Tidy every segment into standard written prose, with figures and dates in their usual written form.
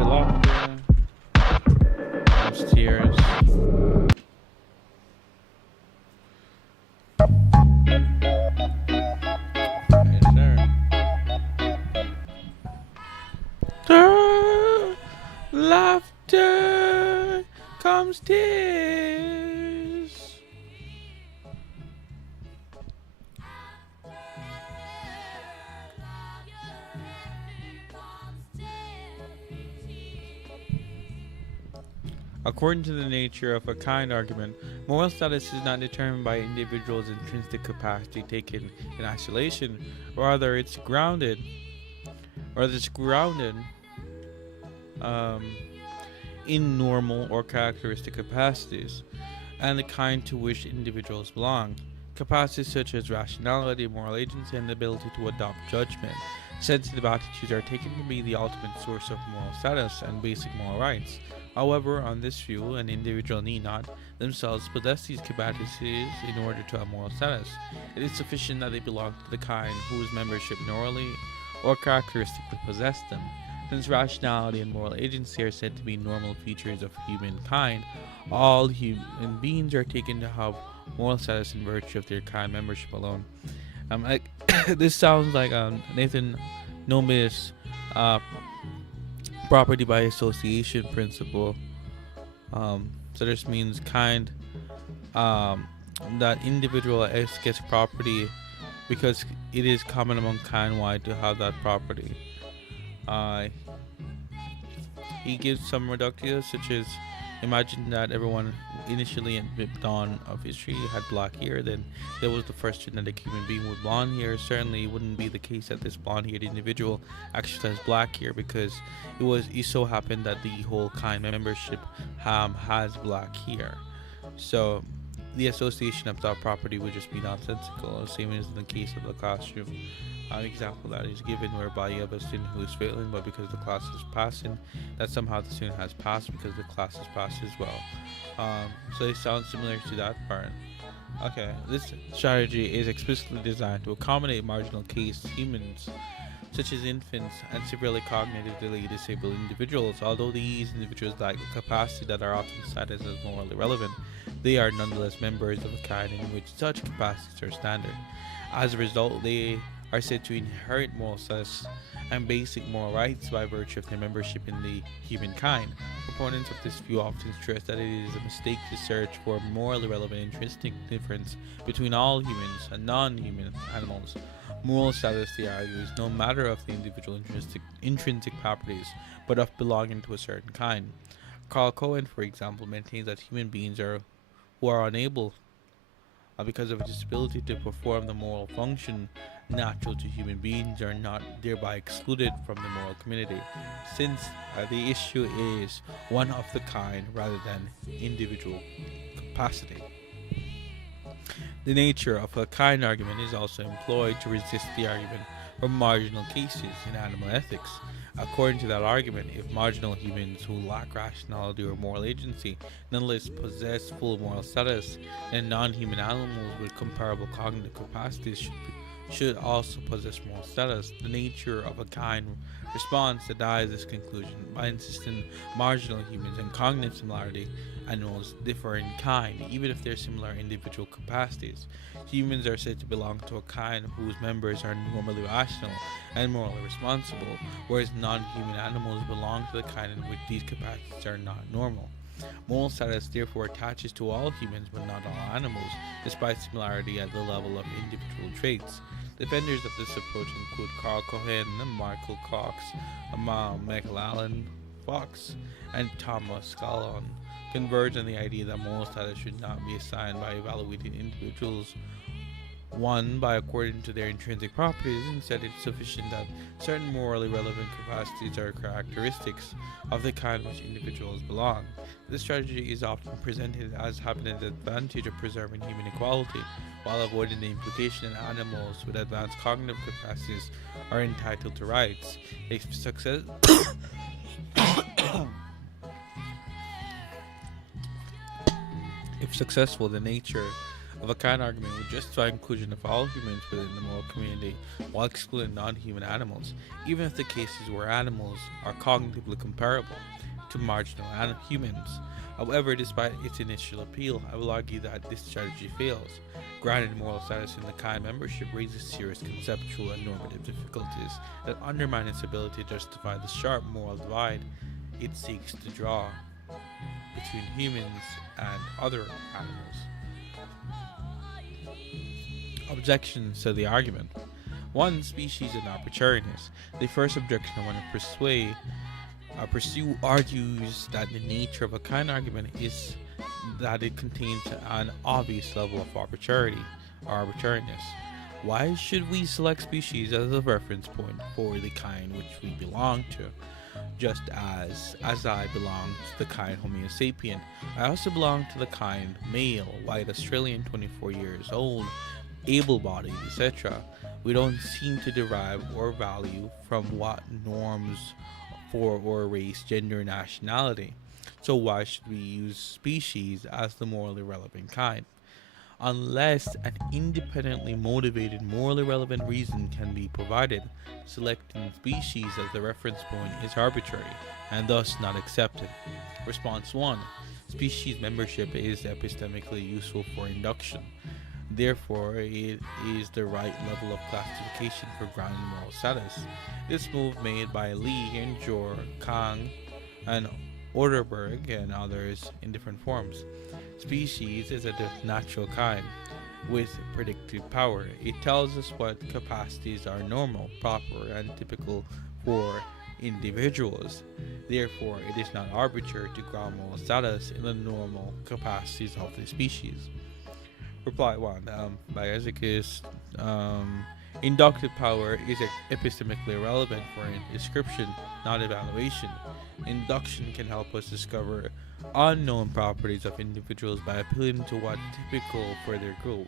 to laughter, comes tears. Yes, sir. Laughter comes tears. According to the nature of a kind argument, moral status is not determined by individuals' intrinsic capacity taken in isolation, rather it's grounded um, in normal or characteristic capacities, and the kind to which individuals belong. Capacities such as rationality, moral agency, and the ability to adopt judgment. Sensitive attitudes are taken to be the ultimate source of moral status and basic moral rights. However, on this view, an individual need not themselves possess these capacities in order to have moral status. It is sufficient that they belong to the kind whose membership normally or characteristically possess them. Since rationality and moral agency are said to be normal features of humankind, all human beings are taken to have moral status in virtue of their kind membership alone. Like, this sounds like Nathan Nomis' property by association principle. So this means kind that individual X gets property because it is common among kind Y to have that property. He gives some reductios such as imagine that everyone initially at the dawn of history had black hair, then there was the first genetic human being with blonde hair. Certainly it wouldn't be the case that this blonde-haired individual actually has black hair, because it so happened that the whole kind membership has black hair. So the association of that property would just be nonsensical, same as in the case of the classroom. An example that is given whereby you have a student who is failing, but because the class is passing, that somehow the student has passed because the class is passed as well. So it sounds similar to that part. Okay, this strategy is explicitly designed to accommodate marginal case humans, such as infants and severely cognitively disabled individuals. Although these individuals lack the capacity that are often cited as morally relevant, they are nonetheless members of a kind in which such capacities are standard. As a result, they are said to inherit moral status and basic moral rights by virtue of their membership in the humankind. Proponents of this view often stress that it is a mistake to search for a morally relevant intrinsic difference between all humans and non-human animals. Moral status, they argue, is no matter of the individual intrinsic properties, but of belonging to a certain kind. Carl Cohen, for example, maintains that human beings who are unable, because of a disability to perform the moral function natural to human beings, are not thereby excluded from the moral community, since the issue is one of the kind rather than individual capacity. The nature of a kind argument is also employed to resist the argument for marginal cases in animal ethics. According to that argument, if marginal humans who lack rationality or moral agency nonetheless possess full moral status, then non-human animals with comparable cognitive capacities should also possess moral status. The nature of a kind response denies this conclusion by insisting marginal humans and cognitive similarity animals differ in kind, even if they're similar individual capacities. Humans are said to belong to a kind whose members are normally rational and morally responsible, whereas non-human animals belong to the kind in which these capacities are not normal. Moral status therefore attaches to all humans but not all animals, despite similarity at the level of individual traits. Defenders of this approach include Carl Cohen, Michael Cox, Michael Allen Fox, and Thomas Scallon. Converge on the idea that moral status should not be assigned by evaluating individuals by according to their intrinsic properties. Instead, it's sufficient that certain morally relevant capacities are characteristics of the kind which individuals belong. This strategy is often presented as having an advantage of preserving human equality, while avoiding the implication that animals with advanced cognitive capacities are entitled to rights. If successful, the nature of a kind argument would justify inclusion of all humans within the moral community while excluding non-human animals, even if the cases where animals are cognitively comparable to marginal humans. However, despite its initial appeal, I will argue that this strategy fails. Granted moral status in the kind membership raises serious conceptual and normative difficulties that undermine its ability to justify the sharp moral divide it seeks to draw between humans and other animals. Objections to the argument. 1. Species and arbitrariness. The first objection I want to pursue argues that the nature of a kind argument is that it contains an obvious level of arbitrarity or arbitrariness. Why should we select species as a reference point for the kind which we belong to? Just as I belong to the kind Homo sapien, I also belong to the kind male, white Australian, 24 years old, able-bodied, etc. We don't seem to derive or value from what norms for or race, gender, nationality. So why should we use species as the morally relevant kind? Unless an independently motivated, morally relevant reason can be provided, selecting species as the reference point is arbitrary and thus not accepted. Response 1. Species membership is epistemically useful for induction. Therefore, it is the right level of classification for grounding moral status. This move made by Lee and Jor, Kang, and Orderberg and others in different forms. Species is a natural kind with predictive power. It tells us what capacities are normal, proper, and typical for individuals. Therefore, it is not arbitrary to ground moral status in the normal capacities of the species. Reply 1. By Isaacus, inductive power is epistemically relevant for description, not evaluation. Induction can help us discover unknown properties of individuals by appealing to what typical for their group.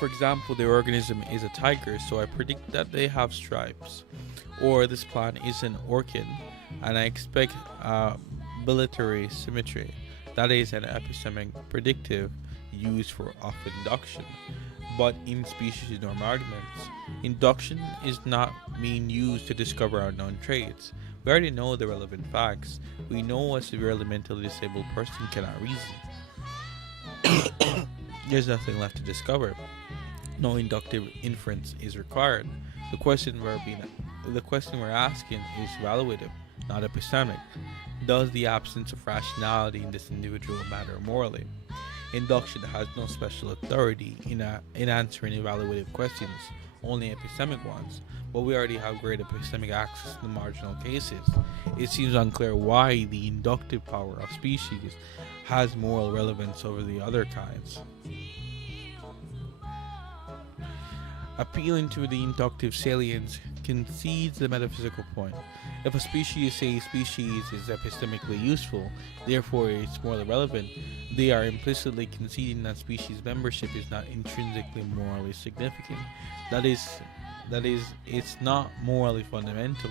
For example, the organism is a tiger, so I predict that they have stripes. Or this plant is an orchid, and I expect bilitary symmetry. That is an epistemic predictive used of induction. But in species norm arguments, induction is not being used to discover unknown traits. We already know the relevant facts. We know a severely mentally disabled person cannot reason. There's nothing left to discover. No inductive inference is required. The question we're asking is evaluative, not epistemic. Does the absence of rationality in this individual matter morally? Induction has no special authority in answering evaluative questions, only epistemic ones, but we already have great epistemic access to the marginal cases. It seems unclear why the inductive power of species has moral relevance over the other kinds. Appealing to the inductive salience concedes the metaphysical point. If a species is epistemically useful, therefore it's morally relevant, they are implicitly conceding that species membership is not intrinsically morally significant. That is, it's not morally fundamental,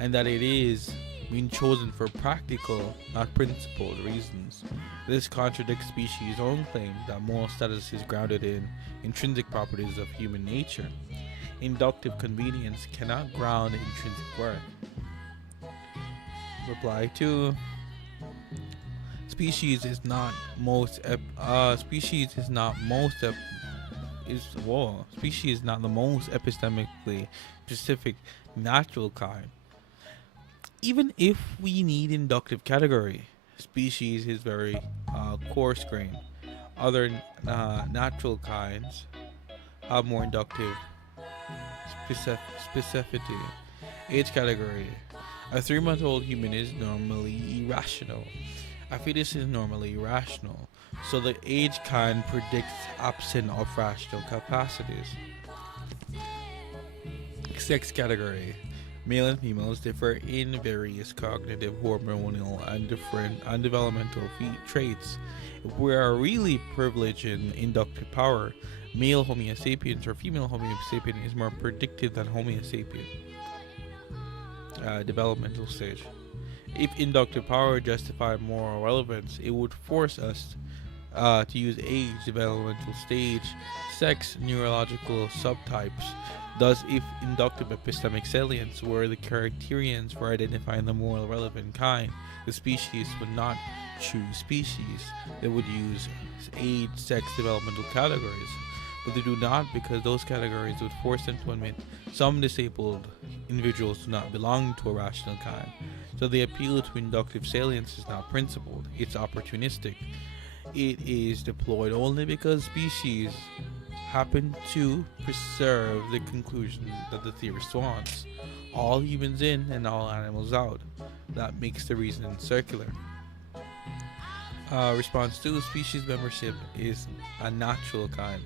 and that it is being chosen for practical, not principled reasons. This contradicts species' own claim that moral status is grounded in intrinsic properties of human nature. Inductive convenience cannot ground intrinsic worth. Reply 2. Species is not the most epistemically specific natural kind. Even if we need inductive category, species is very coarse-grained. Other natural kinds have more inductive specificity. Age category. A 3-month-old human is normally irrational. A fetus is normally irrational, so the age kind predicts absence of rational capacities. Sex category. Male and females differ in various cognitive, hormonal, and developmental traits. If we are really privileged in inductive power, male Homo sapiens or female Homo sapien is more predictive than Homo sapien. Developmental stage. If inductive power justified moral relevance, it would force us to use age, developmental stage, sex, neurological subtypes. Thus, if inductive epistemic salience were the criterions for identifying the moral relevant kind, the species would not choose species. They would use age, sex, developmental categories. But they do not, because those categories would force them to admit some disabled individuals do not belong to a rational kind. So the appeal to inductive salience is not principled, it's opportunistic. It is deployed only because species happen to preserve the conclusion that the theorist wants. All humans in and all animals out. That makes the reasoning circular. Response 2: species membership is a natural kind.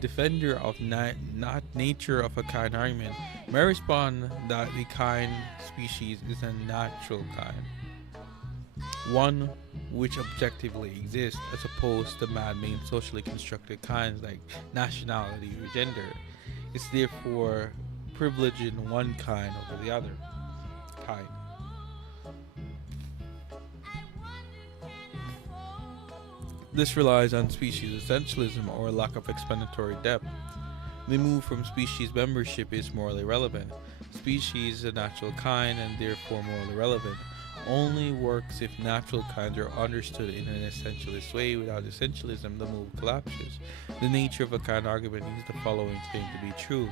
Defender of not nature of a kind argument may respond that the kind species is a natural kind, one which objectively exists, as opposed to man-made socially constructed kinds like nationality or gender. It's therefore privileging one kind over the other kind. This relies on species essentialism or lack of explanatory depth. The move from species membership is morally relevant. Species is a natural kind and therefore morally relevant. Only works if natural kinds are understood in an essentialist way. Without essentialism, the move collapses. The nature of a kind argument needs the following thing to be true.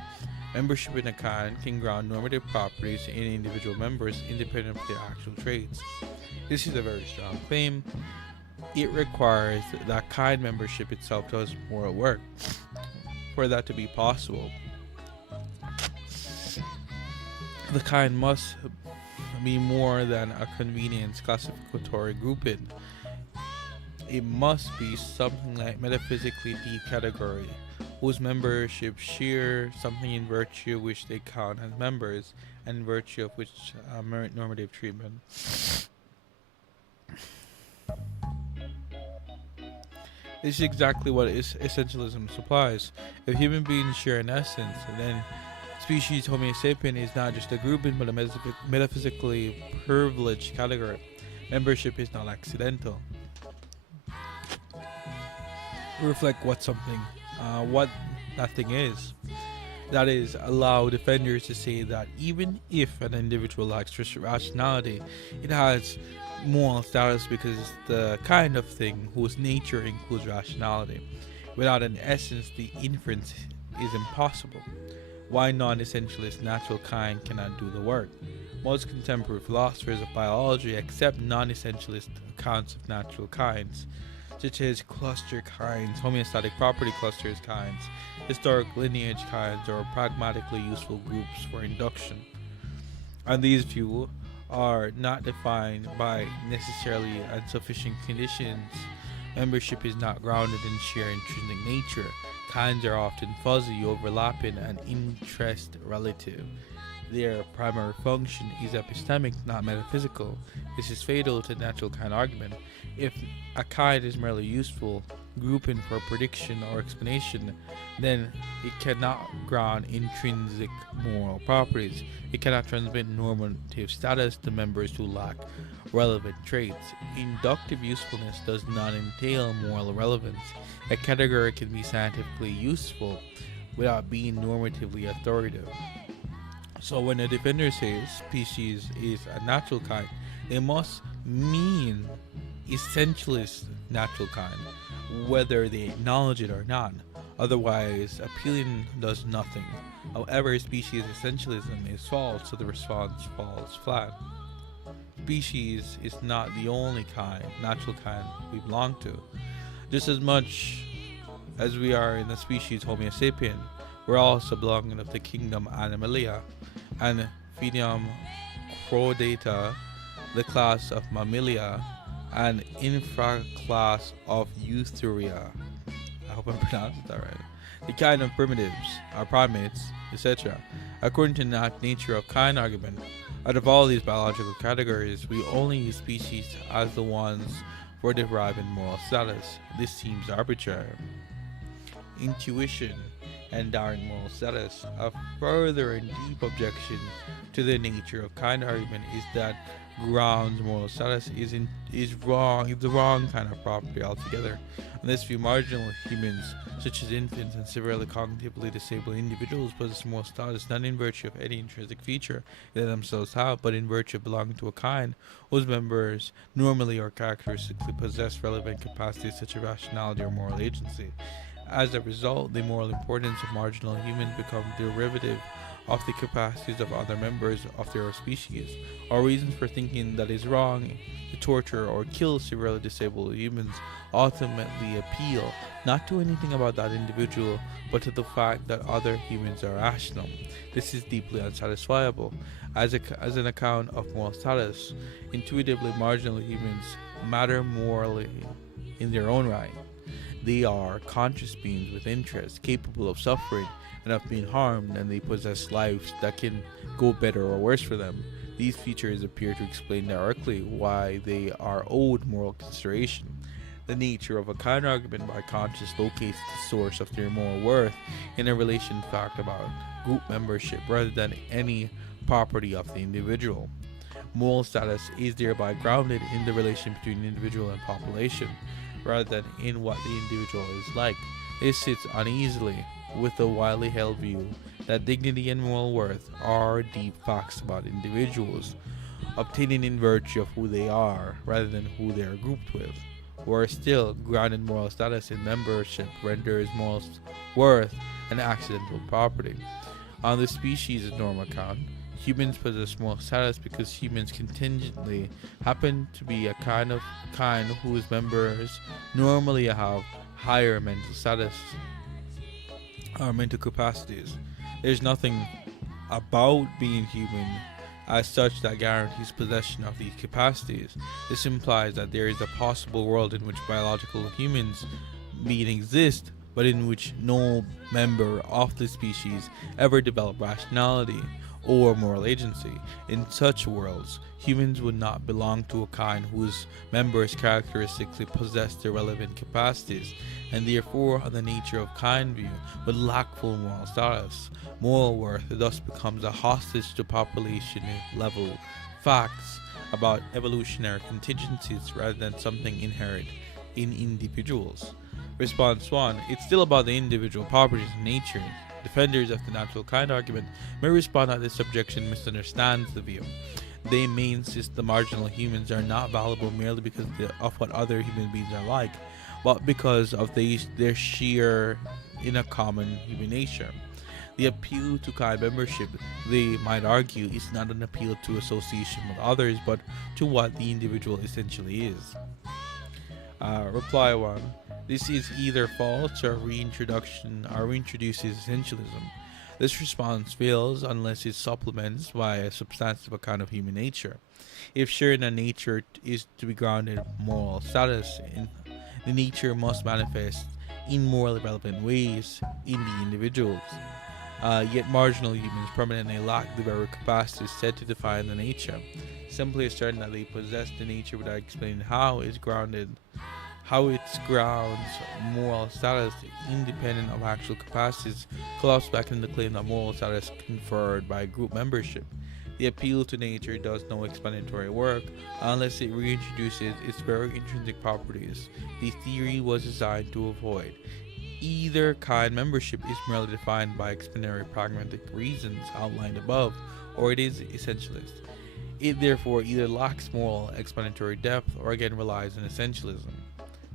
Membership in a kind can ground normative properties in individual members independent of their actual traits. This is a very strong claim. It requires that kind membership itself does moral work. For that to be possible, the kind must be more than a convenience classificatory grouping. It must be something like metaphysically deep category, whose membership share something in virtue of which they count as members, and in virtue of which merit normative treatment. This is exactly what essentialism supplies. If human beings share an essence, then species Homo sapien is not just a grouping but a metaphysically privileged category. Membership is not accidental. Reflect what that thing is. That is, allow defenders to say that even if an individual lacks rationality, it has moral status because it's the kind of thing whose nature includes rationality. Without an essence, the inference is impossible. Why non-essentialist natural kind cannot do the work? Most contemporary philosophers of biology accept non-essentialist accounts of natural kinds, such as cluster kinds, homeostatic property clusters kinds, historic lineage kinds, or pragmatically useful groups for induction. And these views are not defined by necessarily insufficient conditions. Membership is not grounded in sheer intrinsic nature. Kinds are often fuzzy, overlapping, and interest relative. Their primary function is epistemic, not metaphysical. This is fatal to natural kind argument. If a kind is merely useful, grouping for prediction or explanation, then it cannot ground intrinsic moral properties. It cannot transmit normative status to members who lack relevant traits. Inductive usefulness does not entail moral relevance. A category can be scientifically useful without being normatively authoritative. So when a defender says species is a natural kind, they must mean essentialist natural kind, whether they acknowledge it or not. Otherwise, appealing does nothing. However, species essentialism is false, so the response falls flat. Species is not the only kind, natural kind we belong to. Just as much as we are in the species Homo sapien, we're also belonging of the kingdom Animalia, and Phenium Chordata, the class of Mammalia, and infraclass of Euthuria. I hope I'm pronouncing that right. The kind of primitives, our primates, etc. According to the nature of kind argument, out of all these biological categories, we only use species as the ones for deriving moral status. This seems arbitrary. Intuition enduring moral status. A further and deep objection to the nature of kind argument is that grounds moral status is wrong. It's the wrong kind of property altogether. In this view, marginal humans, such as infants and severely cognitively disabled individuals, possess moral status not in virtue of any intrinsic feature they themselves have, but in virtue of belonging to a kind whose members normally or characteristically possess relevant capacities such as rationality or moral agency. As a result, the moral importance of marginal humans becomes derivative of the capacities of other members of their species. Our reasons for thinking that it's wrong to torture or kill severely disabled humans ultimately appeal not to anything about that individual, but to the fact that other humans are rational. This is deeply unsatisfiable. As an account of moral status, intuitively marginal humans matter morally in their own right. They are conscious beings with interests, capable of suffering and of being harmed, and they possess lives that can go better or worse for them. These features appear to explain directly why they are owed moral consideration. The nature of a kind argument by conscience locates the source of their moral worth in a relation fact about group membership rather than any property of the individual. Moral status is thereby grounded in the relation between individual and population, rather than in what the individual is like. It sits uneasily with the widely held view that dignity and moral worth are deep facts about individuals, obtaining in virtue of who they are rather than who they are grouped with. Worse still, grounded moral status in membership renders moral worth an accidental property. On the species' norm account, humans possess moral status because humans contingently happen to be a kind whose members normally have higher mental status or mental capacities. There's nothing about being human as such that guarantees possession of these capacities. This implies that there is a possible world in which biological humans being exist, but in which no member of the species ever develop rationality or moral agency. In such worlds, humans would not belong to a kind whose members characteristically possess the relevant capacities, and therefore, on the nature of kind view, would lack full moral status. Moral worth thus becomes a hostage to population level facts about evolutionary contingencies rather than something inherent in individuals. Response 1. It's still about the individual properties of nature. Defenders of the natural kind argument may respond that this objection misunderstands the view. They may insist the marginal humans are not valuable merely because of what other human beings are like, but because of their sheer in a common human nature. The appeal to kind membership, they might argue, is not an appeal to association with others, but to what the individual essentially is. Reply 1. This is either false or reintroduces essentialism. This response fails unless it supplements by a substantive account of human nature. If sure that nature is to be grounded in moral status, the nature must manifest in morally relevant ways in the individuals. Yet marginal humans permanently lack the very capacity said to define the nature. Simply asserting that they possess the nature without explaining how it grounds moral status independent of actual capacities collapses back into the claim that moral status conferred by group membership. The appeal to nature does no explanatory work unless it reintroduces its very intrinsic properties. The theory was designed to avoid. Either kind membership is merely defined by explanatory pragmatic reasons outlined above, or it is essentialist. It therefore either lacks moral explanatory depth or again relies on essentialism.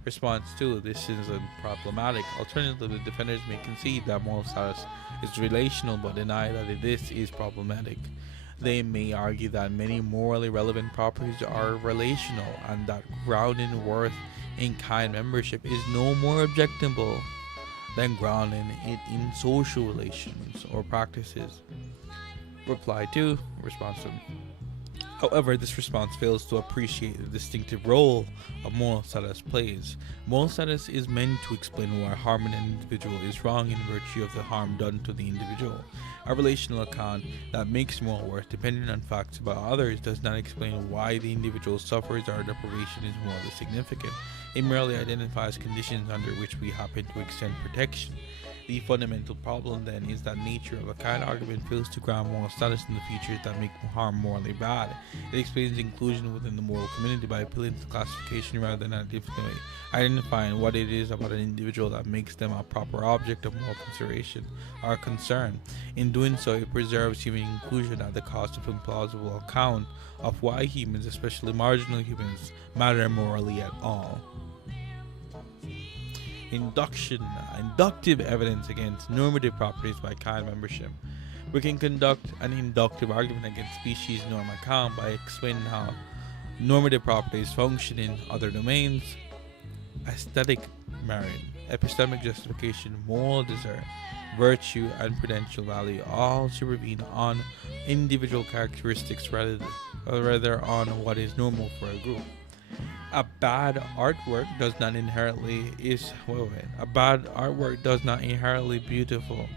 Response 2. This isn't problematic. Alternatively, defenders may concede that moral status is relational but deny that this is problematic. They may argue that many morally relevant properties are relational and that grounding worth in kind membership is no more objectionable than grounding it in social relations or practices. Reply 2. Response 2. However, this response fails to appreciate the distinctive role of moral status plays. Moral status is meant to explain why harm in an individual is wrong in virtue of the harm done to the individual. A relational account that makes moral worth dependent on facts about others does not explain why the individual suffers or deprivation is morally significant. It merely identifies conditions under which we happen to extend protection. The fundamental problem then is that nature of a kind argument fails to ground moral status in the features that make harm morally bad. It explains inclusion within the moral community by appealing to classification rather than identifying what it is about an individual that makes them a proper object of moral consideration or concern. In doing so, it preserves human inclusion at the cost of implausible account of why humans, especially marginal humans, matter morally at all. Inductive evidence against normative properties by kind membership. We can conduct an inductive argument against species norm account by explaining how normative properties function in other domains: aesthetic merit, epistemic justification, moral desert, virtue, and prudential value all supervene on individual characteristics rather on what is normal for a group. A bad artwork does not inherently a bad artwork does not inherently beautiful.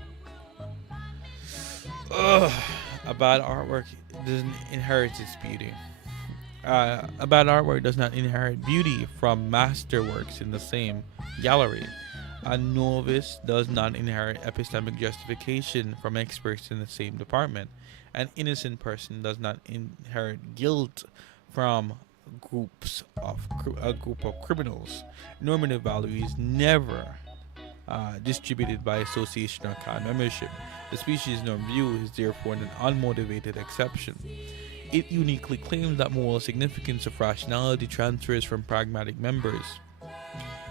A bad artwork doesn't inherit its beauty. A bad artwork does not inherit beauty from masterworks in the same gallery. A novice does not inherit epistemic justification from experts in the same department. An innocent person does not inherit guilt from a group of criminals. Normative value is never distributed by association or kind membership. The species norm view is therefore an unmotivated exception. It uniquely claims that moral significance of rationality transfers from pragmatic members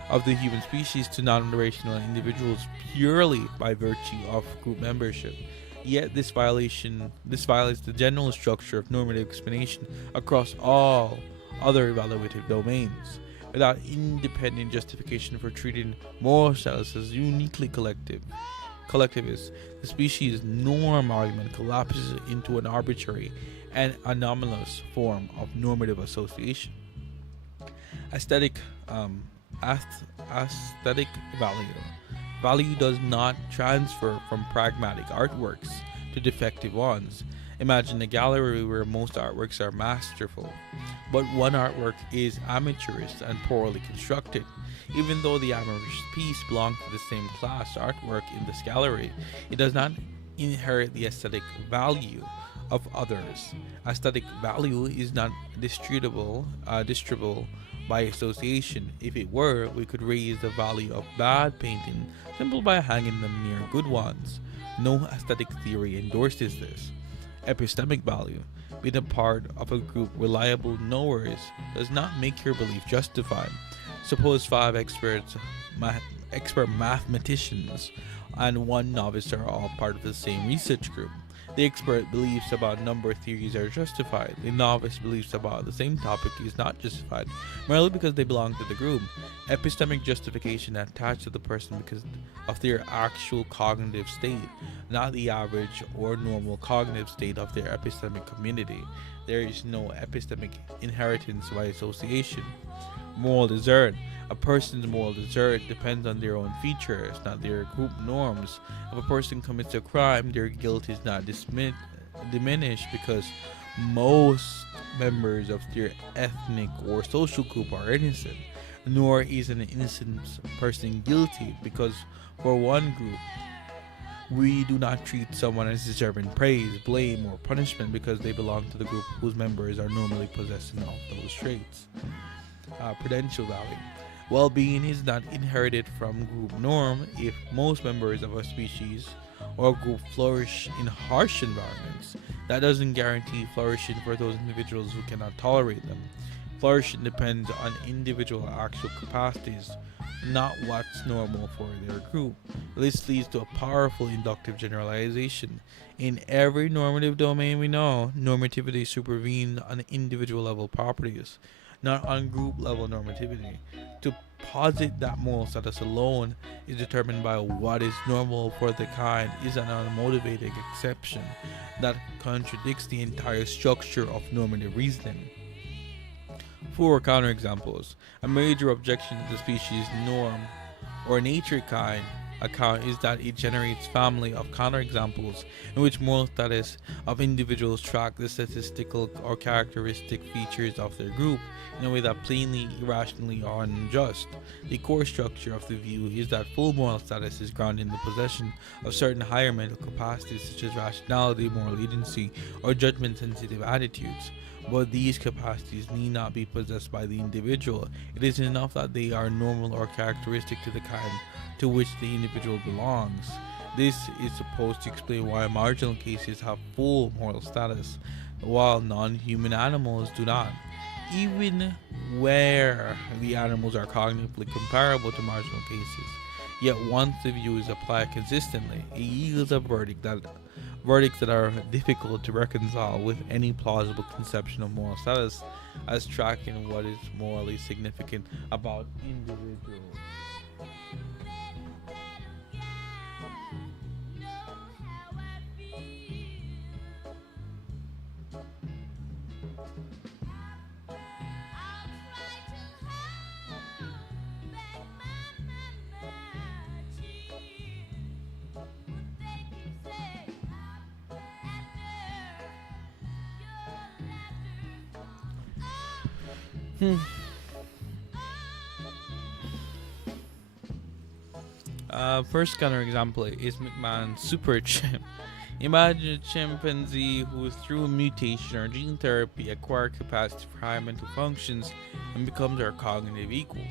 of the human species to non-rational individuals purely by virtue of group membership. Yet this violates the general structure of normative explanation across all other evaluative domains. Without independent justification for treating moral status as uniquely collectivist, the species norm argument collapses into an arbitrary and anomalous form of normative association. Aesthetic value. Value does not transfer from pragmatic artworks to defective ones. Imagine a gallery where most artworks are masterful, but one artwork is amateurish and poorly constructed. Even though the amateurish piece belongs to the same class artwork in this gallery, it does not inherit the aesthetic value of others. Aesthetic value is not distributable by association. If it were, we could raise the value of bad painting simply by hanging them near good ones. No aesthetic theory endorses this. Epistemic value, being a part of a group reliable knowers, does not make your belief justified. Suppose 5 expert mathematicians and 1 novice are all part of the same research group. The expert beliefs about number theories are justified. The novice beliefs about the same topic is not justified, merely because they belong to the group. Epistemic justification attached to the person because of their actual cognitive state, not the average or normal cognitive state of their epistemic community. There is no epistemic inheritance by association. Moral desert. A person's moral desert depends on their own features, not their group norms. If a person commits a crime, their guilt is not diminished because most members of their ethnic or social group are innocent. Nor is an innocent person guilty because for one group, we do not treat someone as deserving praise, blame, or punishment because they belong to the group whose members are normally possessing of those traits. Prudential value. Well-being is not inherited from group norm. If most members of a species or group flourish in harsh environments, that doesn't guarantee flourishing for those individuals who cannot tolerate them. Flourishing depends on individual actual capacities, not what's normal for their group. This leads to a powerful inductive generalization. In every normative domain we know, normativity supervenes on individual level properties, not on group level normativity. To posit that moral status alone is determined by what is normal for the kind is an unmotivated exception that contradicts the entire structure of normative reasoning. 4 counterexamples. A major objection to the species norm or nature kind account is that it generates family of counterexamples in which moral status of individuals track the statistical or characteristic features of their group in a way that plainly, irrationally, or unjust. The core structure of the view is that full moral status is grounded in the possession of certain higher mental capacities such as rationality, moral agency, or judgment-sensitive attitudes. But these capacities need not be possessed by the individual. It is enough that they are normal or characteristic to the kind to which the individual belongs. This is supposed to explain why marginal cases have full moral status, while non-human animals do not. Even where the animals are cognitively comparable to marginal cases, yet once the view is applied consistently, it yields a verdicts that are difficult to reconcile with any plausible conception of moral status as tracking what is morally significant about individuals. Hmm. First counterexample is McMahon's super chimp. Imagine a chimpanzee who, through mutation or gene therapy, acquired capacity for higher mental functions and becomes our cognitive equal.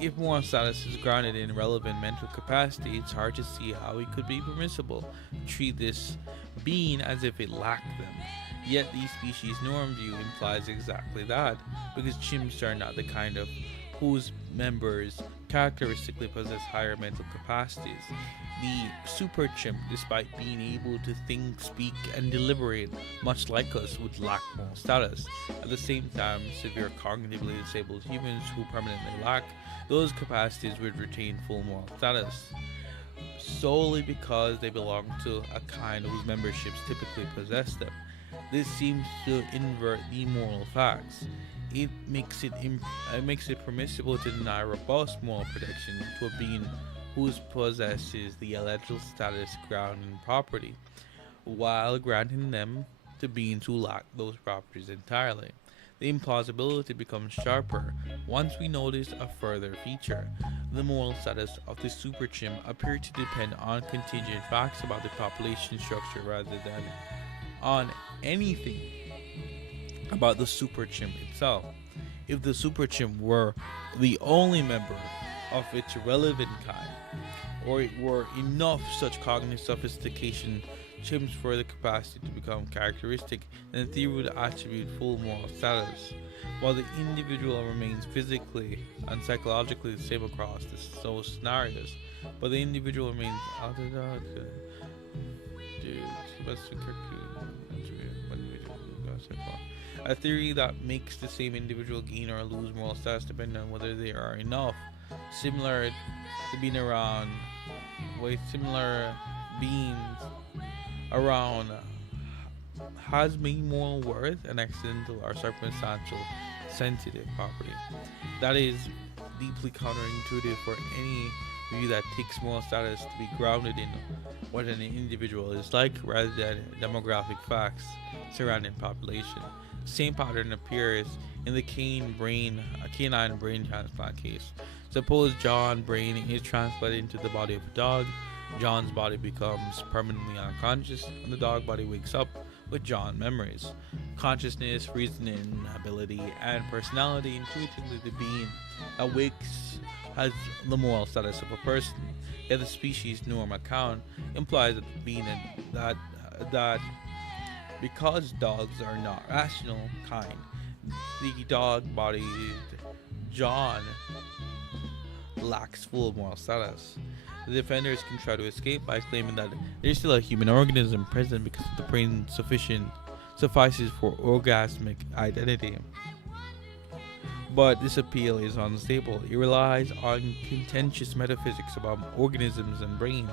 If moral status is grounded in relevant mental capacity, it's hard to see how it could be permissible to treat this being as if it lacked them. Yet the species norm view implies exactly that, because chimps are not the kind of whose members characteristically possess higher mental capacities. The super chimp, despite being able to think, speak, and deliberate much like us, would lack moral status. At the same time, severe cognitively disabled humans who permanently lack those capacities would retain full moral status, solely because they belong to a kind whose memberships typically possess them. This seems to invert the moral facts. It makes it permissible to deny robust moral protection to a being who possesses the eligible status ground in property, while granting them to beings who lack those properties entirely. The implausibility becomes sharper once we notice a further feature. The moral status of the super chimp appears to depend on contingent facts about the population structure rather than on anything about the super chimp itself. If the super chimp were the only member of its relevant kind, or it were enough such cognitive sophistication chimps for the capacity to become characteristic, then the theory would attribute full moral status, while the individual remains physically and psychologically the same across those scenarios. But the individual remains a theory that makes the same individual gain or lose moral status depending on whether they are enough similar to being around with similar beings around has made moral worth an accidental or circumstantial sensitive property. That is deeply counterintuitive for any view that takes moral status to be grounded in what an individual is like rather than demographic facts surrounding population. The same pattern appears in the canine brain transplant case. Suppose John's brain is transplanted into the body of a dog. John's body becomes permanently unconscious, and the dog body wakes up with John memories, consciousness, reasoning ability, and personality. Intuitively, the being that wakes has the moral status of a person. Yet the species norm account implies that the being that because dogs are not rational kind, the dog-bodied John lacks full moral status. The defenders can try to escape by claiming that there's still a human organism present because the brain suffices for orgasmic identity. But this appeal is unstable. It relies on contentious metaphysics about organisms and brains.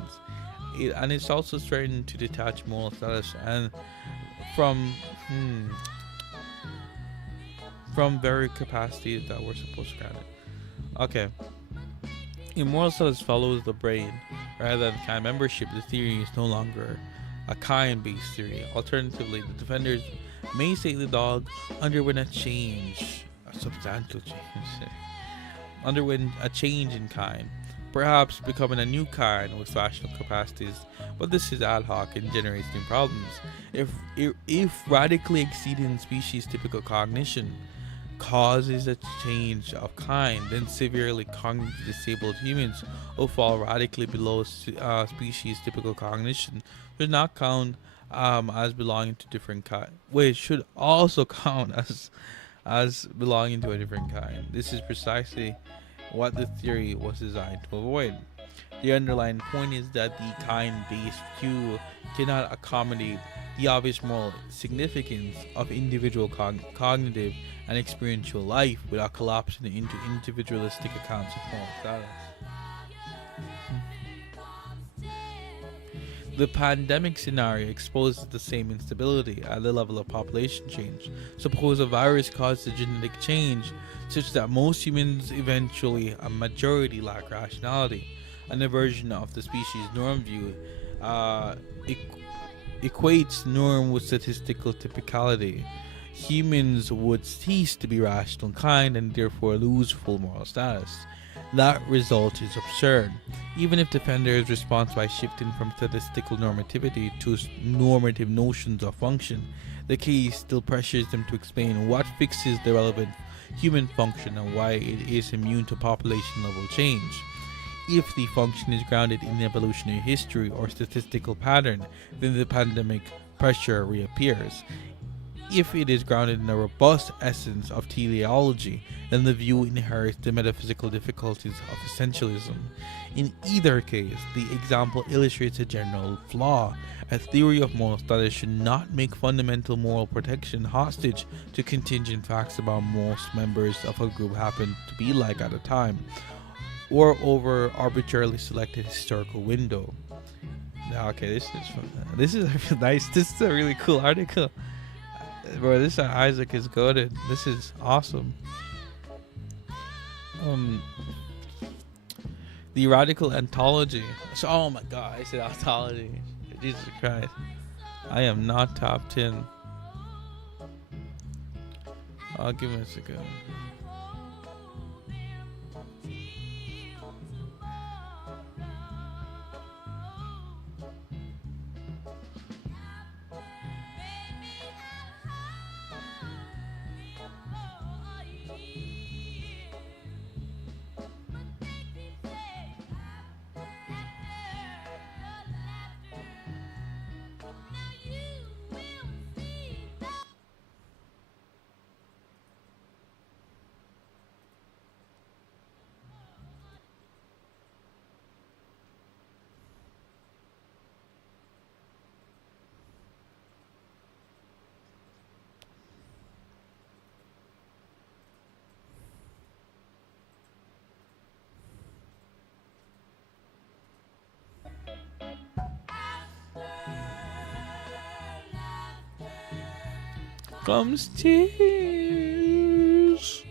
And it's also threatened to detach moral status and from very capacities that were supposed to grant it. Okay. Immoral status follows the brain, Rather than kind membership, the theory is no longer a kind-based theory. Alternatively, the defenders may say the dog underwent a change, a substantial change, underwent a change in kind, perhaps becoming a new kind with rational capacities, but this is ad hoc and generates new problems. If radically exceeding species typical cognition causes a change of kind, then severely cognitively disabled humans who fall radically below species typical cognition should not count as belonging to different kind. Wait, should also count as belonging to a different kind. This is precisely what the theory was designed to avoid. The underlying point is that the kind-based view cannot accommodate the obvious moral significance of individual cognitive and experiential life without collapsing into individualistic accounts of moral status. The pandemic scenario exposes the same instability at the level of population change. Suppose a virus causes a genetic change such that most humans, eventually a majority, lack rationality. An aversion of the species norm view equates norm with statistical typicality. Humans would cease to be rational and kind and therefore lose full moral status. That result is absurd. Even if defenders respond by shifting from statistical normativity to normative notions of function, the case still pressures them to explain what fixes the relevant human function and why it is immune to population level change. If the function is grounded in evolutionary history or statistical pattern, then the pandemic pressure reappears. If it is grounded in a robust essence of teleology, then the view inherits the metaphysical difficulties of essentialism. In either case, the example illustrates a general flaw. A theory of moral status should not make fundamental moral protection hostage to contingent facts about most members of a group happen to be like at a time, or over arbitrarily selected historical window. Now, okay, this is fun. This is nice. This is a really cool article. Bro, this Isaac is goated. This is awesome. The radical ontology. So, oh my god, I said ontology. Jesus Christ. I am not top 10. I'll give it a second. Comes tears.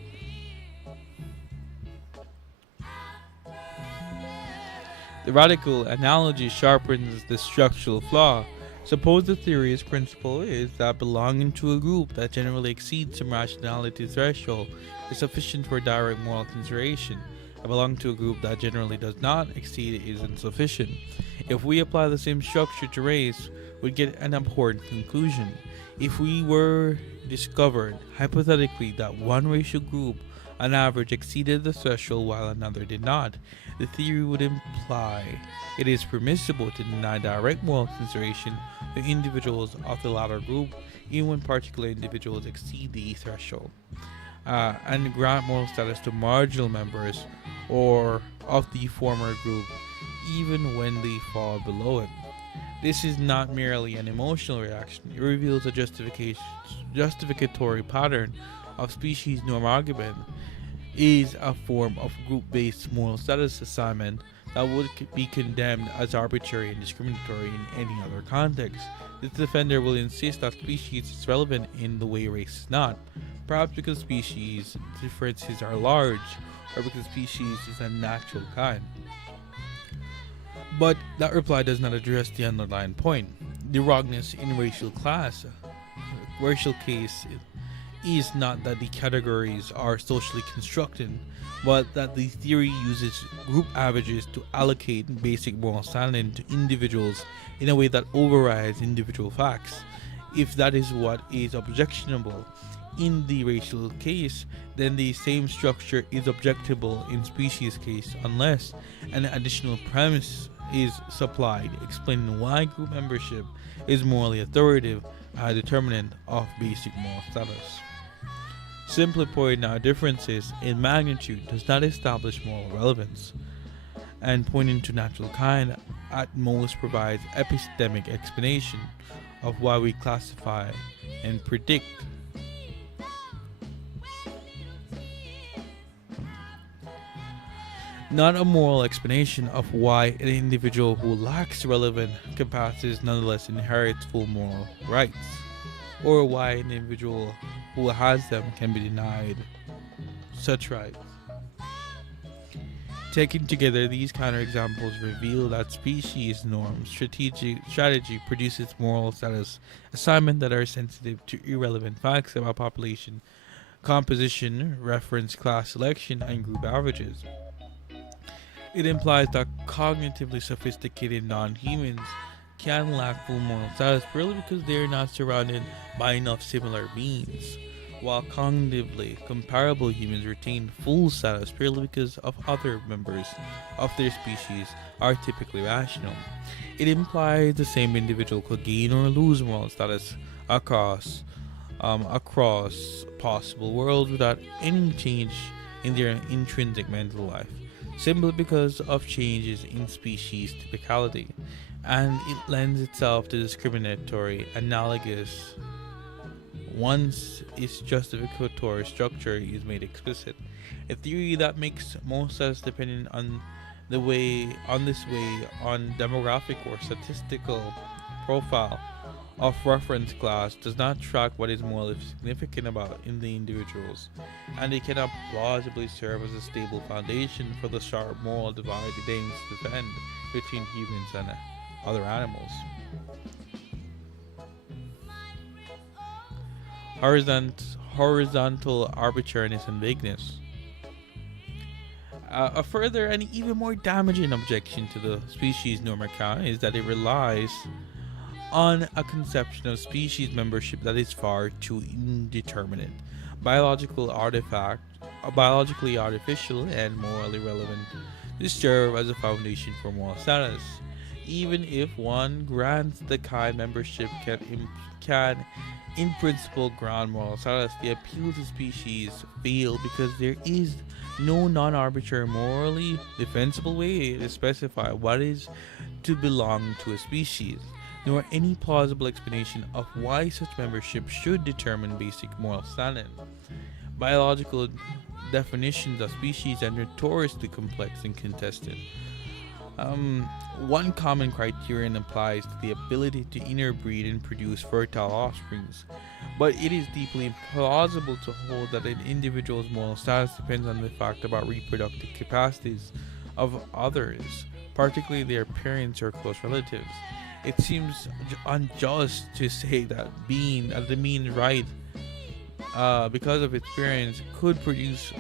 The radical analogy sharpens the structural flaw. Suppose the theory's principle is that belonging to a group that generally exceeds some rationality threshold is sufficient for direct moral consideration. And belonging to a group that generally does not exceed it is insufficient. If we apply the same structure to race, we'd get an important conclusion. If we were discovered, hypothetically, that one racial group on average exceeded the threshold while another did not, the theory would imply it is permissible to deny direct moral consideration to individuals of the latter group, even when particular individuals exceed the threshold, and grant moral status to marginal members or of the former group, even when they fall below it. This is not merely an emotional reaction. It reveals a justificatory pattern of species norm argument is a form of group-based moral status assignment that would be condemned as arbitrary and discriminatory in any other context. This defender will insist that species is relevant in the way race is not, perhaps because species differences are large, or because species is a natural kind. But that reply does not address the underlying point. The wrongness in racial case is not that the categories are socially constructed, but that the theory uses group averages to allocate basic moral standing to individuals in a way that overrides individual facts. If that is what is objectionable in the racial case, then the same structure is objectable in species case unless an additional premise is supplied explaining why group membership is morally authoritative, a determinant of basic moral status. Simply put, now differences in magnitude does not establish moral relevance, and pointing to natural kind at most provides epistemic explanation of why we classify and predict. Not a moral explanation of why an individual who lacks relevant capacities nonetheless inherits full moral rights, or why an individual who has them can be denied such rights. Taken together, these counterexamples reveal that species norm strategy produces moral status assignment that are sensitive to irrelevant facts about population composition, reference class selection, and group averages. It implies that cognitively sophisticated non-humans can lack full moral status purely because they are not surrounded by enough similar beings, while cognitively comparable humans retain full status purely because of other members of their species are typically rational. It implies the same individual could gain or lose moral status across possible worlds without any change in their intrinsic mental life, simply because of changes in species typicality, and it lends itself to discriminatory analogous once its justificatory structure is made explicit. A theory that makes most sense depending on this way on demographic or statistical profile of reference class does not track what is morally significant about in the individuals, and it cannot plausibly serve as a stable foundation for the sharp moral divide it aims to defend between humans and other animals. Horizontal arbitrariness and vagueness. A further and even more damaging objection to the species norm account is that it relies on a conception of species membership that is far too indeterminate, biologically artificial, and morally relevant to serve as a foundation for moral status. Even if one grants the kind membership can in principle ground moral status, the appeal to species fail because there is no non-arbitrary morally defensible way to specify what is to belong to a species, nor any plausible explanation of why such membership should determine basic moral standing. Biological definitions of species are notoriously complex and contested. One common criterion applies to the ability to interbreed and produce fertile offsprings, but it is deeply implausible to hold that an individual's moral status depends on the fact about reproductive capacities of others, particularly their parents or close relatives. It seems unjust to say that the mean right, because of its parents, could produce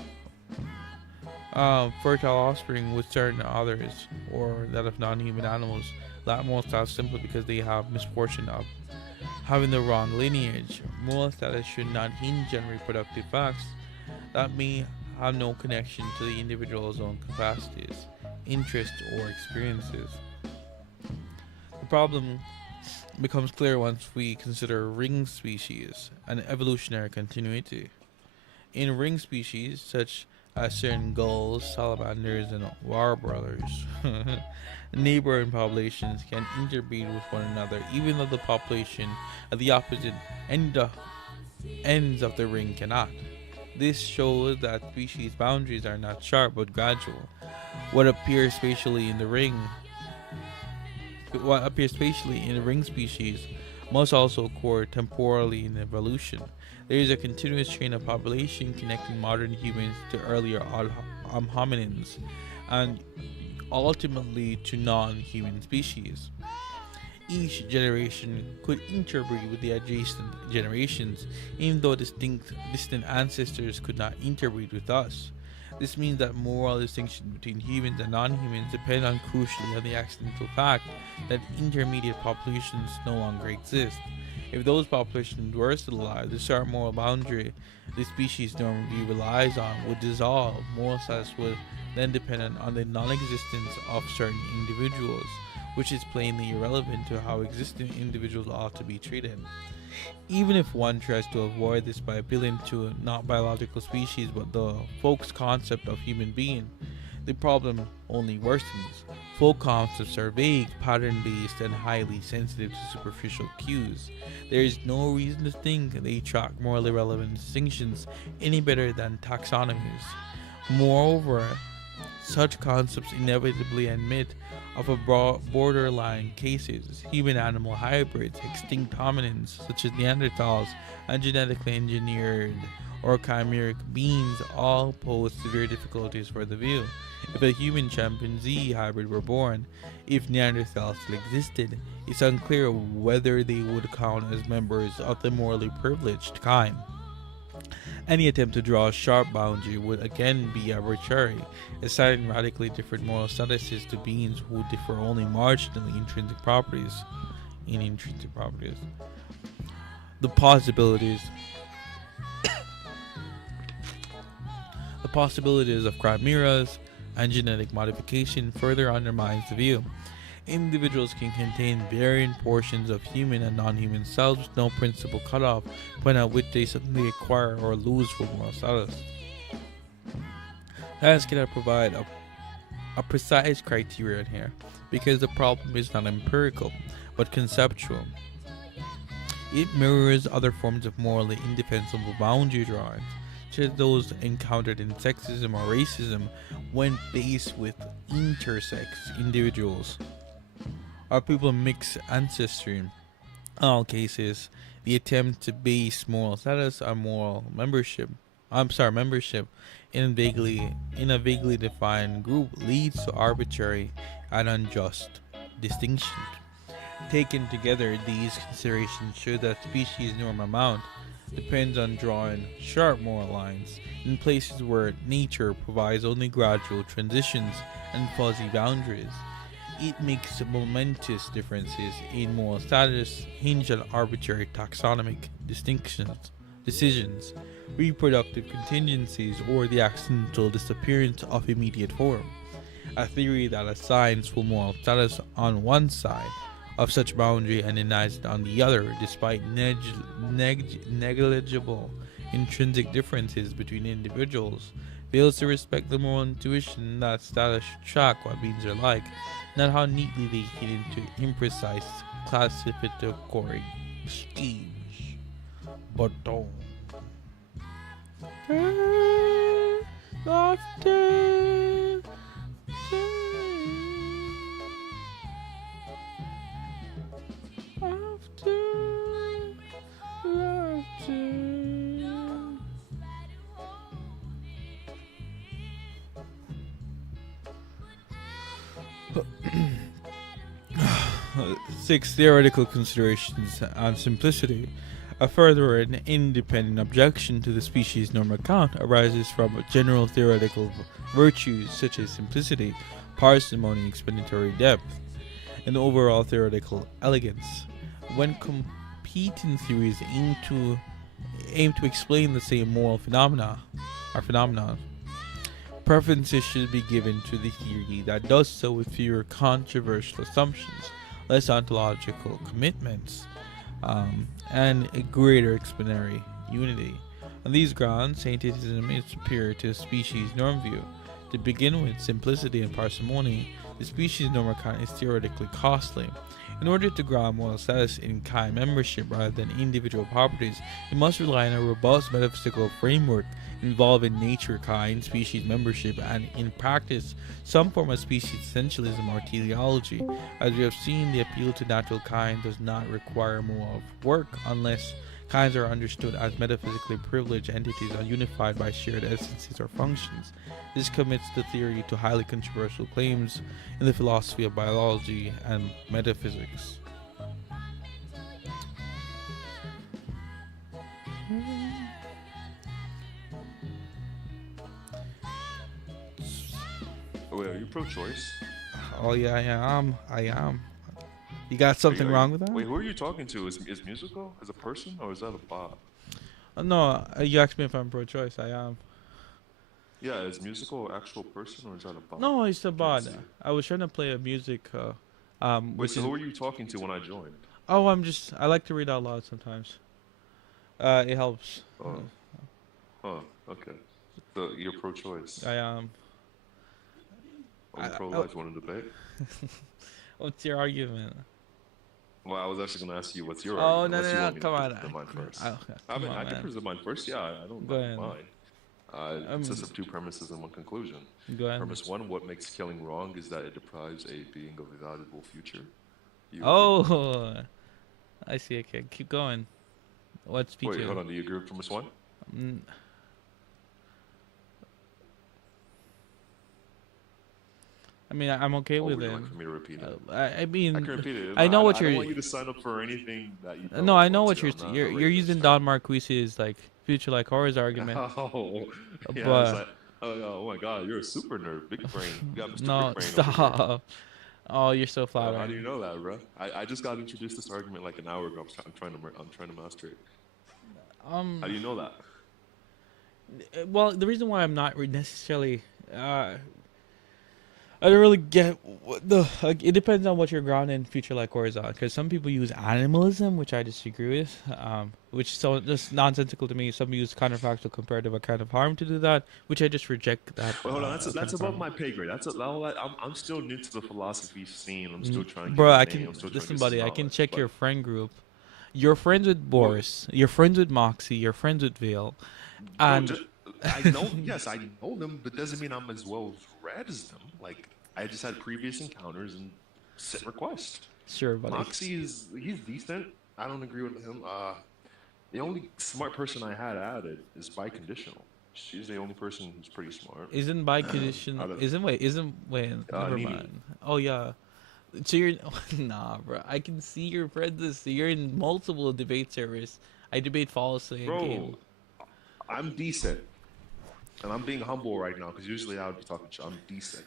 fertile offspring with certain others, or that of non-human animals, lack moral status simply because they have misfortune of having the wrong lineage. Moral status should not hinge on reproductive facts that may have no connection to the individual's own capacities, interests, or experiences. The problem becomes clear once we consider ring species and evolutionary continuity. In ring species, such as certain gulls, salamanders, and warblers, neighboring populations can interbreed with one another, even though the population at the opposite ends of the ring cannot. This shows that species boundaries are not sharp but gradual. What appears spatially in the ring species must also occur temporally in evolution. There is a continuous chain of population connecting modern humans to earlier hominins, and ultimately to non-human species. Each generation could interbreed with the adjacent generations, even though distant ancestors could not interbreed with us. This means that moral distinctions between humans and non-humans depend on crucially on the accidental fact that intermediate populations no longer exist. If those populations were still alive, the sharp moral boundary the species norm view relies on would dissolve. Moral status would then depend on the non-existence of certain individuals, which is plainly irrelevant to how existing individuals ought to be treated. Even if one tries to avoid this by appealing to not biological species but the folk's concept of human being, the problem only worsens. Folk concepts are vague, pattern based, and highly sensitive to superficial cues. There is no reason to think they track morally relevant distinctions any better than taxonomies. Moreover, such concepts inevitably admit of a borderline cases. Human animal hybrids, extinct hominins such as Neanderthals, and genetically engineered or chimeric beings all pose severe difficulties for the view. If a human chimpanzee hybrid were born, if Neanderthals still existed, it's unclear whether they would count as members of the morally privileged kind. Any attempt to draw a sharp boundary would again be arbitrary, assigning radically different moral statuses to beings who differ only marginally in intrinsic properties. The possibilities the possibilities of chimeras and genetic modification further undermines the view. Individuals can contain varying portions of human and non-human cells with no principal cutoff point at which they suddenly acquire or lose full moral status. Science cannot provide a precise criterion here, because the problem is not empirical, but conceptual. It mirrors other forms of morally indefensible boundary drawings, such as those encountered in sexism or racism when faced with intersex individuals or people mix ancestry. In all cases, the attempt to base moral status on membership in a vaguely defined group leads to arbitrary and unjust distinctions. Taken together, these considerations show that species norm amount depends on drawing sharp moral lines in places where nature provides only gradual transitions and fuzzy boundaries. It makes momentous differences in moral status hinge on arbitrary taxonomic decisions, reproductive contingencies, or the accidental disappearance of immediate form. A theory that assigns full moral status on one side of such boundary and denies it on the other, despite negligible intrinsic differences between individuals, fails to respect the moral intuition that status should track what beings are like, not how neatly they fit into imprecise classificatory schemes. But don't. Six theoretical considerations on simplicity. A further and independent objection to the species norm account arises from general theoretical virtues such as simplicity, parsimony, explanatory depth, and overall theoretical elegance. When competing theories aim to explain the same moral phenomenon, preferences should be given to the theory that does so with fewer controversial assumptions, less ontological commitments, and a greater explanatory unity. On these grounds, saintism is superior to the species norm view. To begin with, simplicity and parsimony, the species norm account is theoretically costly. In order to ground moral status in kind membership rather than individual properties, it must rely on a robust metaphysical framework involving nature, kind, species membership, and in practice, some form of species essentialism or teleology. As we have seen, the appeal to natural kind does not require moral work unless kinds are understood as metaphysically privileged entities unified by shared essences or functions. This commits the theory to highly controversial claims in the philosophy of biology and metaphysics. Wait, are you pro-choice? Oh yeah, I am. I am. You got something wrong with that? Wait, who are you talking to? Is musical as a person or is that a bot? No, you asked me if I'm pro-choice. I am. Yeah, is musical an actual person or is that a bot? No, it's a I can't bot. see it. I was trying to play a music, Wait, which so is. who are you talking to when I joined? Oh, I like to read out loud sometimes. It helps. Oh, huh, okay. So you're pro-choice. I I'm I pro-life. Want to debate? what's your argument? Well, I was actually gonna ask you what's your Oh argument, no unless no you no! want me to Come on, present mine first. I come mean, on, I can man. present mine first. Yeah, I Go don't ahead. mind. It consists Um, of two premises and one conclusion. go ahead. Premise one: what makes killing wrong is that it deprives a being of a valuable future. You agree? Oh, I see. Okay, keep going. What's Wait, P2? hold on. Do you agree with premise one? Mm, I mean, I'm okay Or with would you it. like for me to repeat it? I I mean, can repeat it. I know what I don't you're. want you to sign up for anything that you No, don't I know want what to. you're. I'm not a You're using rapist. Don Marquise's like future like horrors argument, Oh, yeah. It's but like, oh my God, you're a super nerd, big brain. You got Mr. Big no, Brain over here. stop. Oh, you're so How do you flattering. know that, bro? I just got introduced to this argument like an hour ago. I'm trying to master it. How Um, do you know that? well, the reason why I'm not necessarily, uh, I don't really get what the. Like, it depends on what you're grounded in future like horrors on, because some people use animalism, which I disagree with. Which is so just nonsensical to me. Some use counterfactual comparative account of harm to do that, which I just reject that Wait, hold on. kind That's of above harm. my pay grade. I'm still new to the philosophy scene. I'm still trying to get Bro, my I name. can I'm still trying to listen, get some buddy. I can knowledge. check But your friend group. You're friends with well, Boris. You're friends with Moxie. You're friends with Vale, bro, and just, I know. Yes, I know them, but doesn't mean I'm as well read as them. Like I just had previous encounters and sent request. sure, buddy. Moxie is he's decent. I don't agree with him. The only smart person I had added is biconditional. She's the only person who's pretty smart. Isn't by condition? Out of Isn't wait? Never Nini. mind. Oh yeah. So you're nah, bro. I can see your prejudice. You're in multiple debate servers. I debate falsely in game. Bro, I'm decent. And I'm being humble right now because usually I would be talking shit. I'm decent.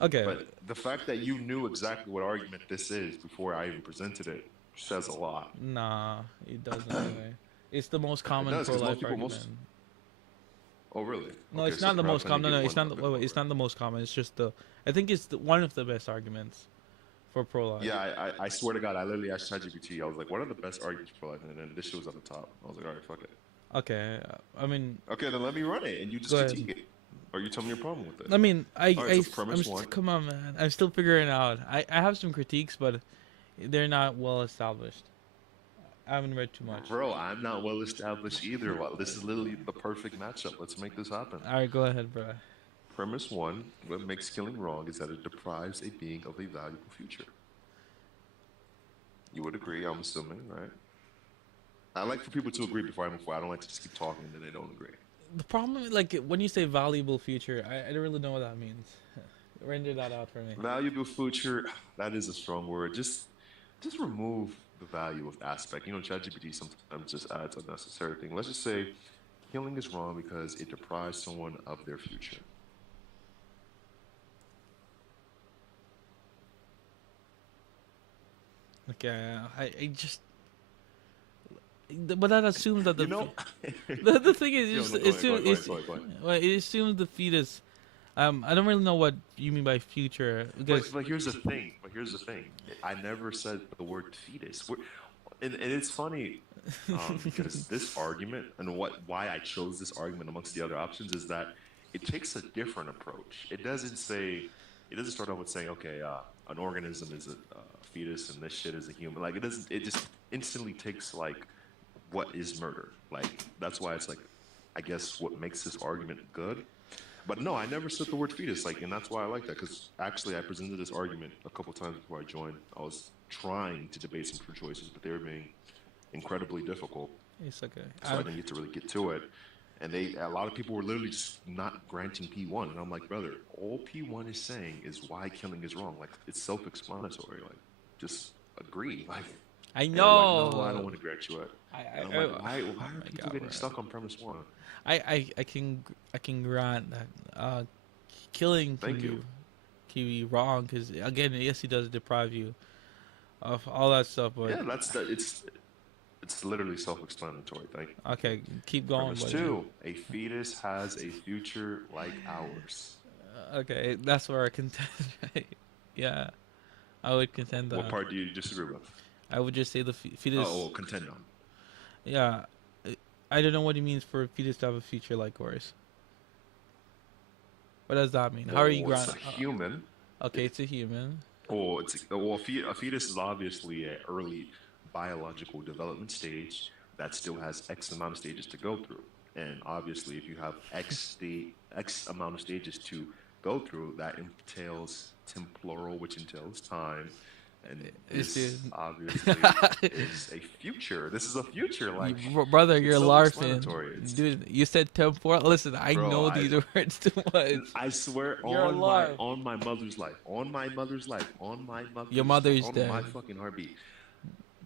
Okay. But the fact that you knew exactly what argument this is before I even presented it says a lot. Nah, it doesn't. Anyway. It's the most It common does because most pro-life people, argument. most. Oh, really? No, Okay, it's so not the perhaps most I need common. to No, get no, it's one not. a bit Wait, it's lower. not the most common. It's just the. I think it's one of the best arguments for pro-life. Yeah, I swear to God, I literally asked ChatGPT. I was like, what are the best arguments for life? And then this shit was at the top. I was like, all right, fuck it. Okay. I mean, Okay, then let me run it and you just go ahead. critique it. Or you tell me your problem with it. I mean, All right, so premise one. come on, man. I'm still figuring it out. I have some critiques, but they're not well established. I haven't read too much. Bro, I'm not well established either. Well, this is literally the perfect matchup. Let's make this happen. All right, go ahead, bro. Premise one: what makes killing wrong is that it deprives a being of a valuable future. You would agree, I'm assuming, right? I like for people to agree before I move forward. I don't like to just keep talking and then they don't agree. The problem, like when you say valuable future, I don't really know what that means. Render that out for me. Valuable future, that is a strong word. Just remove the value of aspect. You know, ChatGPT sometimes just adds unnecessary thing. Let's just say killing is wrong because it deprives someone of their future. Okay, I just. But that assumes that You know, the thing is, Yo, just no, go ahead. well, it assumes the fetus. I don't really know what you mean by future because But here's the thing. I never said the word fetus. And it's funny because this argument and why I chose this argument amongst the other options is that it takes a different approach. It doesn't start off with saying, okay, an organism is a fetus and this shit is a human. Like it doesn't. It just instantly takes like what is murder. Like that's why it's like, I guess what makes this argument good. But no, I never said the word fetus, like, and that's why I like that, because actually I presented this argument a couple times before I joined. I was trying to debate some true choices, but they were being incredibly difficult. It's okay. So I didn't get to really get to it. And a lot of people were literally just not granting P1. And I'm like, brother, all P1 is saying is why killing is wrong. Like, it's self-explanatory. Like, just agree. Like, I and they're like, no, I don't know. want to grant you it. I And I'm like, oh why are my people god, getting bro. stuck on premise one? I can grant that killing Thank you. can be wrong because again, yes, he does deprive you of all that stuff, but Yeah, it's literally self-explanatory. Thank you. okay, keep going, Premise buddy. two, a fetus has a future like ours. Okay, that's where I contend. Right? Yeah, I would contend What that. part do you disagree with? I would just say the Oh, fetus. contend on. Yeah, I I don't know what he means for a fetus to have a future like ours. What does that mean? How are you Well, it's grant? a human. Okay, it's a human. A fetus is obviously an early biological development stage that still has X amount of stages to go through. And obviously, if you have X amount of stages to go through, that entails temporal, which entails time. And It's this dude. obviously is a future. This is a future. Like, Brother, it's you're larping. self-explanatory. It's Dude, you said temporal. Listen, I bro. know these words too much. I swear You're larp. on my mother's life, on my mother's life, Your mother is on my dead. fucking heartbeat.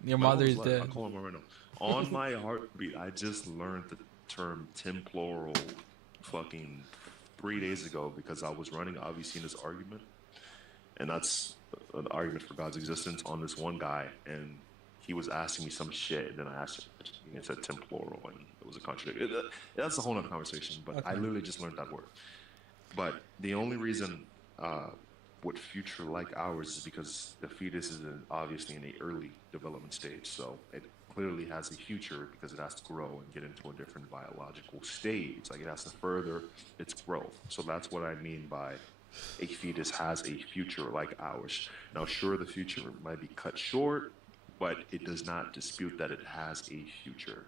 Your My mother mother's is life. I dead. call her right now. On my heartbeat, I just learned the term temporal fucking 3 days ago because I was running Avicenna's argument, and that's an argument for God's existence on this one guy, and he was asking me some shit, and then I asked him, and it said temporal, and it was a contradiction. That's a whole other conversation, but I Okay. literally just learned that word. But the only reason what future like ours is because the fetus is obviously in the early development stage, so it clearly has a future because it has to grow and get into a different biological stage. Like it has to further its growth. So that's what I mean by a fetus has a future like ours. Now, sure, the future might be cut short, but it does not dispute that it has a future.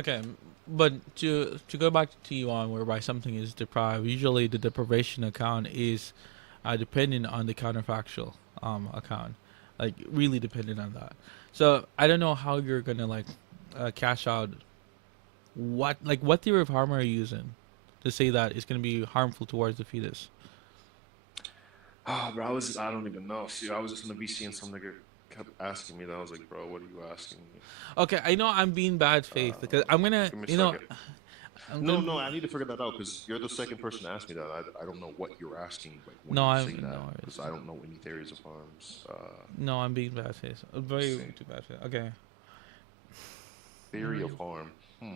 Okay, but to go back to T1, whereby something is deprived, usually the deprivation account is dependent on the counterfactual account, like really dependent on that. So I don't know how you're gonna like cash out what theory of harm are you using to say that it's gonna be harmful towards the fetus? Oh, bro, I don't even know. See, I was just in the VC and some nigga kept asking me that. I was like, bro, what are you asking me? Okay, I know I'm being bad faith because I'm gonna, Give me a you know, second. I'm No, gonna. no, I need to figure that out because you're the second person to ask me that. I don't know what you're asking, like when No, you I'm say that, no, because I don't know any theories of harms. no, I'm being bad faith. Let's Very see. too bad faith. Okay. Theory of harm. Hmm.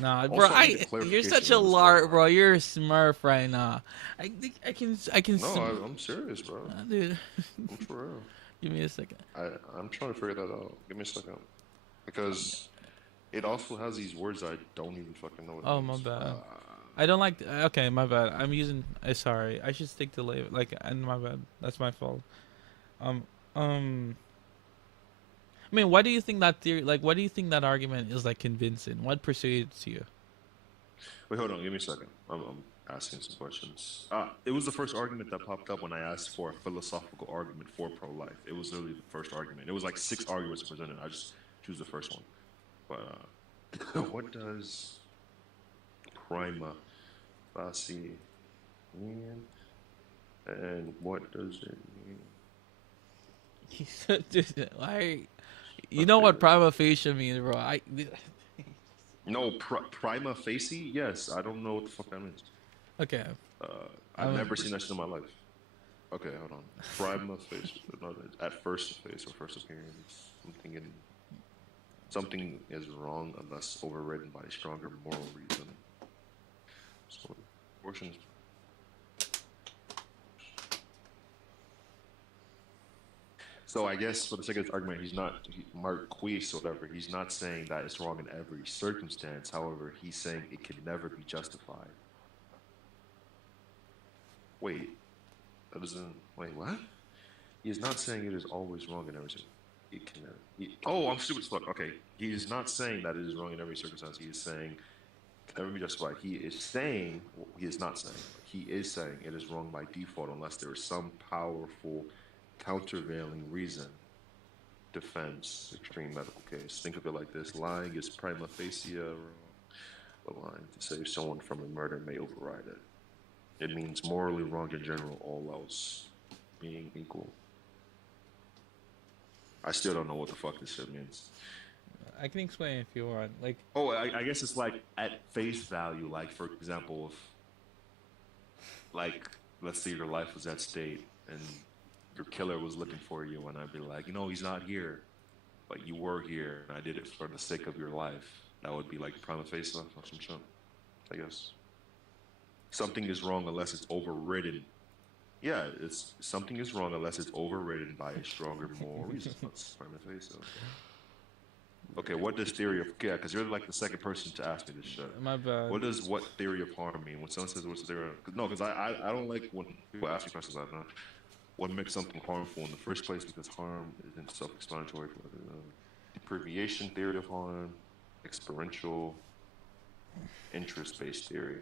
Nah, bro, Also, I need a you're clarification such a on this one. lark, bro. You're a smurf right now. I can, No, I'm serious, bro. dude. I'm for real. Give me a second. I'm trying to figure that out. Give me a second. Because it also has these words I don't even fucking know what it Oh my means. bad. I don't like. Okay, my bad. I'm using. Sorry. I should stick to label. Like, and my bad. That's my fault. Um. Um. I mean, why do you think that theory? Like, why do you think that argument is like convincing? What persuades you? Wait, hold on. Give me a second. I'm asking some questions. It was the first argument that popped up when I asked for a philosophical argument for pro-life. It was literally the first argument. It was like 6 arguments presented. I just choose the first one. But what does prima facie mean? And what does it mean? Dude, why? You know what prima facie means, bro? No, prima facie? Yes, I don't know what the fuck that means. Okay. I've never seen that shit in my life. Okay, hold on. Prima facie. No, at first face or first appearance. I'm thinking something is wrong unless overridden by a stronger moral reason. So, abortion is. So I guess for the sake of this argument, Marquise or whatever, he's not saying that it's wrong in every circumstance. However, he's saying it can never be justified. Wait, that doesn't. Wait, what? He is not saying it is always wrong in every circumstance. It can. Oh, I'm stupid as fuck. Okay, he is not saying that it is wrong in every circumstance. He is saying it can never be justified. He is saying well, he is not saying. He is saying it is wrong by default unless there is some powerful countervailing reason defense, extreme medical case. Think of it like this: lying is prima facie wrong, but lying to save someone from a murder may override it. It means morally wrong in general, all else being equal. I still don't know what the fuck this shit means. I can explain if you want. Like, Oh, I guess it's like at face value. Like, for example, if, like, let's say your life was at stake and your killer was looking for you, and I'd be like, he's not here, but you were here, and I did it for the sake of your life. That would be like prima facie or some shit, I guess. Something is wrong unless it's overridden. Yeah, it's something is wrong unless it's overridden by a stronger moral reason. That's prima facie. Okay, what does theory of because you're like the second person to ask me this shit. my bad. What does what theory of harm mean? When someone says what's the theory of, no, because I don't like when people ask me questions like that. What makes something harmful in the first place? Because harm isn't self-explanatory. Deprivation theory of harm, experiential, interest-based theory.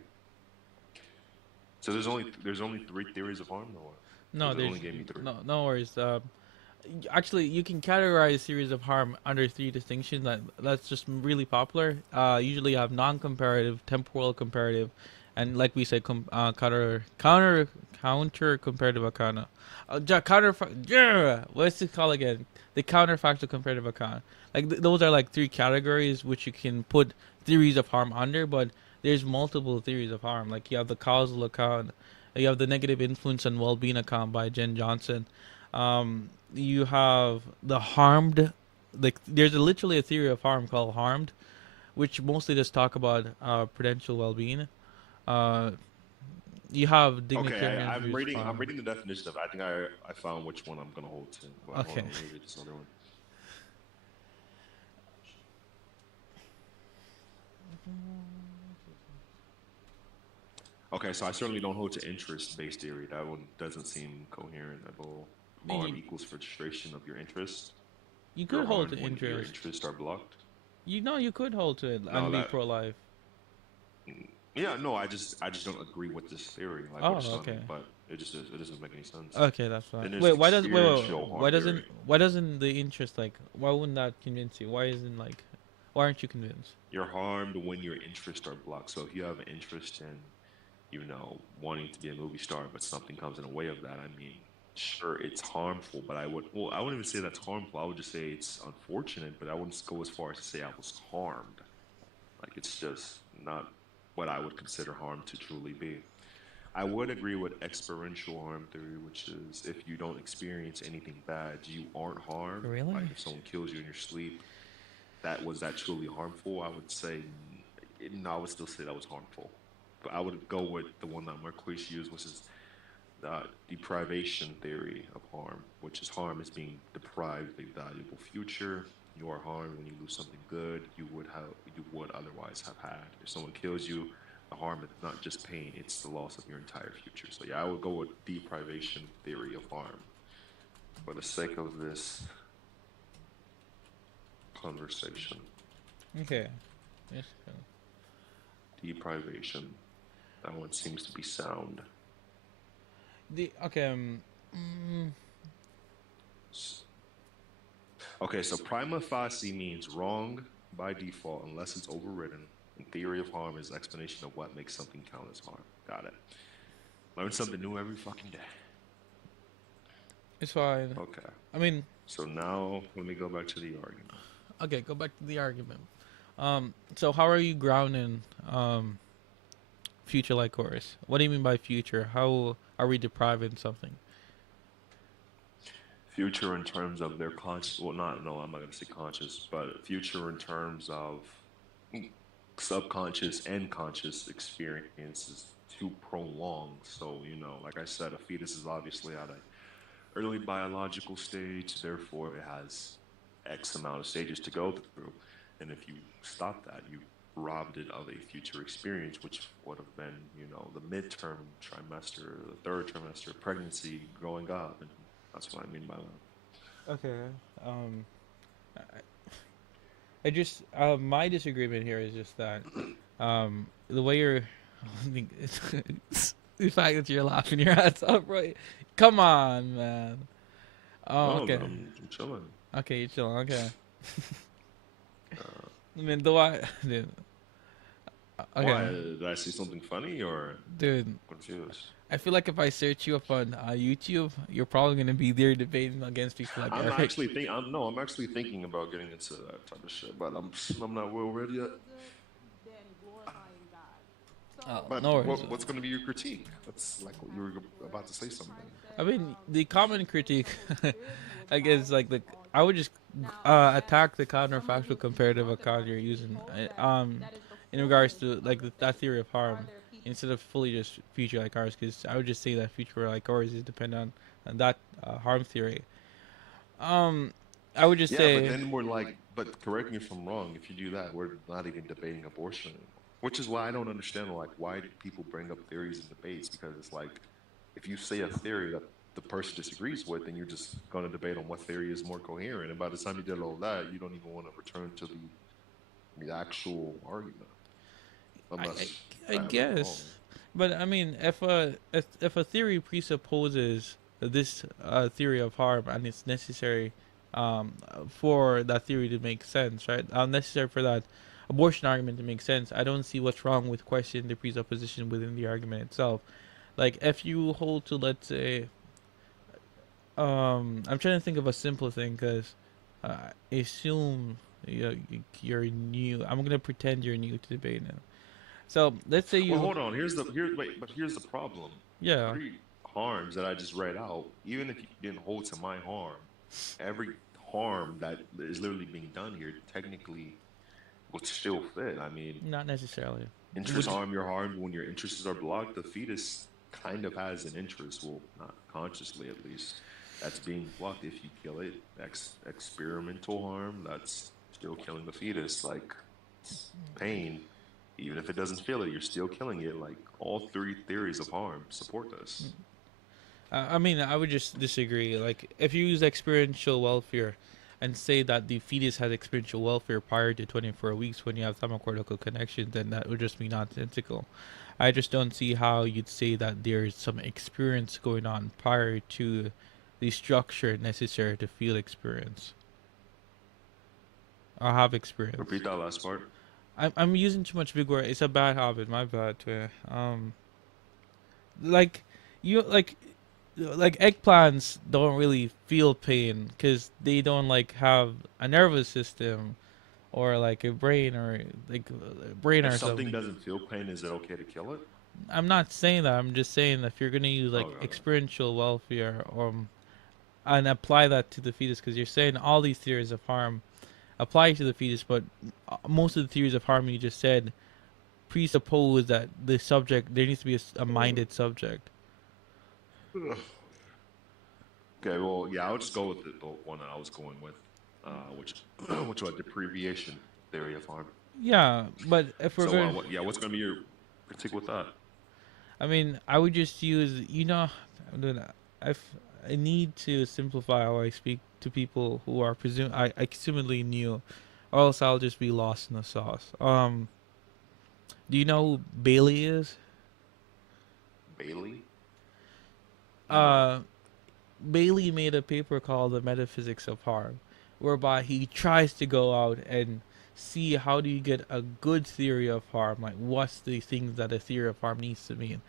So there's only 3 theories of harm, or what? No, They there's only gave me 3. no worries. Actually, you can categorize theories of harm under 3 distinctions. That's just really popular. Usually you have non-comparative, temporal comparative, and like we said, counter comparative account. What's it called again? The counterfactual comparative account. Like those are like 3 categories which you can put theories of harm under, but there's multiple theories of harm. Like you have the causal account, you have the negative influence and well-being account by Jen Johnson. You have the harmed, like there's literally a theory of harm called harmed, which mostly just talk about prudential well-being. You have dignitarian. Okay, I'm reading the definition of it. I think I found which one I'm gonna hold to. But Okay. Hold on, let me read this other one. Okay, so I certainly don't hold to interest-based theory. That one doesn't seem coherent at all. Harm equals frustration of your interest. You could You're hold harmed to when your interest. interests are blocked. You could hold to it No, and be that- pro-life. Yeah, no, I just don't agree with this theory. Like, Oh, what it's okay. telling me, but it doesn't make any sense. Okay, that's fine. Then there's Wait, experiential harm theory. why doesn't the interest, like, why wouldn't that convince you? Why aren't you convinced? You're harmed when your interests are blocked. So if you have an interest in, wanting to be a movie star, but something comes in the way of that, I mean, sure, it's harmful, but I wouldn't even say that's harmful. I would just say it's unfortunate, but I wouldn't go as far as to say I was harmed. Like, it's just not what I would consider harm to truly be. I would agree with experiential harm theory, which is if you don't experience anything bad, you aren't harmed. Really? Like if someone kills you in your sleep, was that truly harmful? I would say, no, I would still say that was harmful. But I would go with the one that Marquise used, which is the deprivation theory of harm, which is harm is being deprived of a valuable future. You are harmed when you lose something good you would otherwise have had. If someone kills you, the harm is not just pain, it's the loss of your entire future. So yeah, I would go with deprivation theory of harm. For the sake of this conversation. Okay. Yes. Deprivation. That one seems to be sound. Okay, so prima facie means wrong by default unless it's overridden. And theory of harm is explanation of what makes something count as harm. Got it. Learn something new every fucking day. It's fine. Okay. I mean, So now let me go back to the argument. okay, go back to the argument. So how are you grounding future like course? What do you mean by future? How are we depriving something? Future in terms of their conscious, I'm not going to say conscious, but future in terms of subconscious and conscious experiences too prolonged. So, like I said, a fetus is obviously at an early biological stage, therefore it has X amount of stages to go through. And if you stop that, you robbed it of a future experience, which would have been, the midterm trimester, the third trimester, pregnancy, growing up, and that's what I mean by that. Okay. I just my disagreement here is just that the way you're the fact that you're laughing your ass off, right? Come on, man. Oh, okay. I'm chilling. Okay, you chill. Okay. Uh, I mean, though dude, why okay, did I say something funny or dude. confused? I feel like if I search you up on YouTube, you're probably gonna be there debating against people like Eric. I'm actually thinking about getting into that type of shit, but I'm not well ready yet. Oh, But no worries. what's going to be your critique? That's like you were about to say something. I mean, the common critique, I guess, like I would just attack the counterfactual comparative account you're using, in regards to like that theory of harm, instead of fully just future like ours, because I would just say that future like ours is dependent on that harm theory. Um, I would just Yeah, but say, then we're like, but correct me if I'm wrong. If you do that, we're not even debating abortion anymore. Which is why I don't understand, like, why do people bring up theories and debates? Because it's like, if you say a theory that the person disagrees with, then you're just going to debate on what theory is more coherent. And by the time you did all that, you don't even want to return to the actual argument, I, I, unless I I have it wrong. guess, but I mean, if a theory presupposes this theory of harm and it's necessary for that theory to make sense, right? Necessary for that abortion argument to make sense. I don't see what's wrong with questioning the presupposition within the argument itself. Like if you hold to, let's say, I'm trying to think of a simple thing because assume you're new. I'm gonna pretend you're new to debate now. So let's say Well, you, hold on. Here's the problem. The yeah, three harms that I just read out, even if you didn't hold to my harm, every harm that is literally being done here technically would still fit. I mean, not necessarily. interest Would harm, you're harmed when your interests are blocked. The fetus kind of has an interest, well, not consciously at least, that's being blocked if you kill it. Experimental harm, that's still killing the fetus. Like, it's pain. Even if it doesn't feel it, you're still killing it. Like, all three theories of harm support this. I mean, I would just disagree. Like, if you use experiential welfare and say that the fetus has experiential welfare prior to 24 weeks when you have thymocortical connection, then that would just be nonsensical. I just don't see how you'd say that there's some experience going on prior to the structure necessary to feel experience or have experience. Repeat that last part. I'm using too much big word. It's a bad habit. My bad. Like you like eggplants don't really feel pain because they don't like have a nervous system or like a brain or like a brain If or something something. doesn't feel pain, is it okay to kill it? I'm not saying that. I'm just saying that if you're gonna use like Okay. experiential welfare and apply that to the fetus, because you're saying all these theories of harm apply to the fetus, but most of the theories of harm you just said presuppose that the subject there needs to be a minded subject. Okay, well, yeah, I'll just go with the one that I was going with, which which was the deprivation theory of harm. Yeah, but if we're So, going, what's going to be your critique with that? I mean, I would just use, I'm doing that. I need to simplify how I speak to people who are I assumedly new, or else I'll just be lost in the sauce. Do you know who Bailey is? Bailey? No. Uh, Bailey made a paper called The Metaphysics of Harm, whereby he tries to go out and see how do you get a good theory of harm, like what's the things that a theory of harm needs to mean.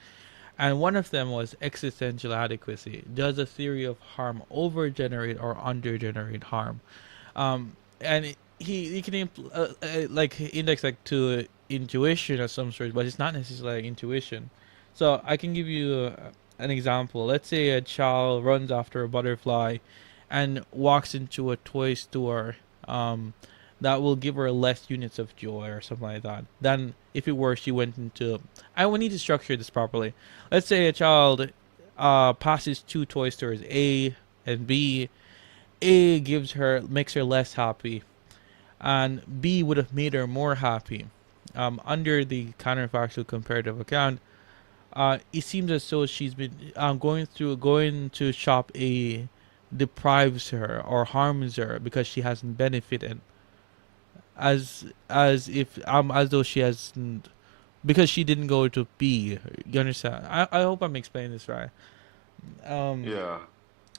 And one of them was existential adequacy. Does a theory of harm over generate or under generate harm? And he can like index like to intuition of some sort, but it's not necessarily intuition. So I can give you an example. Let's say a child runs after a butterfly, and walks into a toy store. That will give her less units of joy or something like that than if it were she went into. I will need to structure this properly. Let's say a child passes two toy stores, A and B. A makes her less happy, and B would have made her more happy. Under the counterfactual comparative account, it seems as though she's been going to shop A deprives her or harms her because she hasn't benefited, as though she hasn't, because she didn't go to B. You understand? I hope I'm explaining this right. Um, Yeah.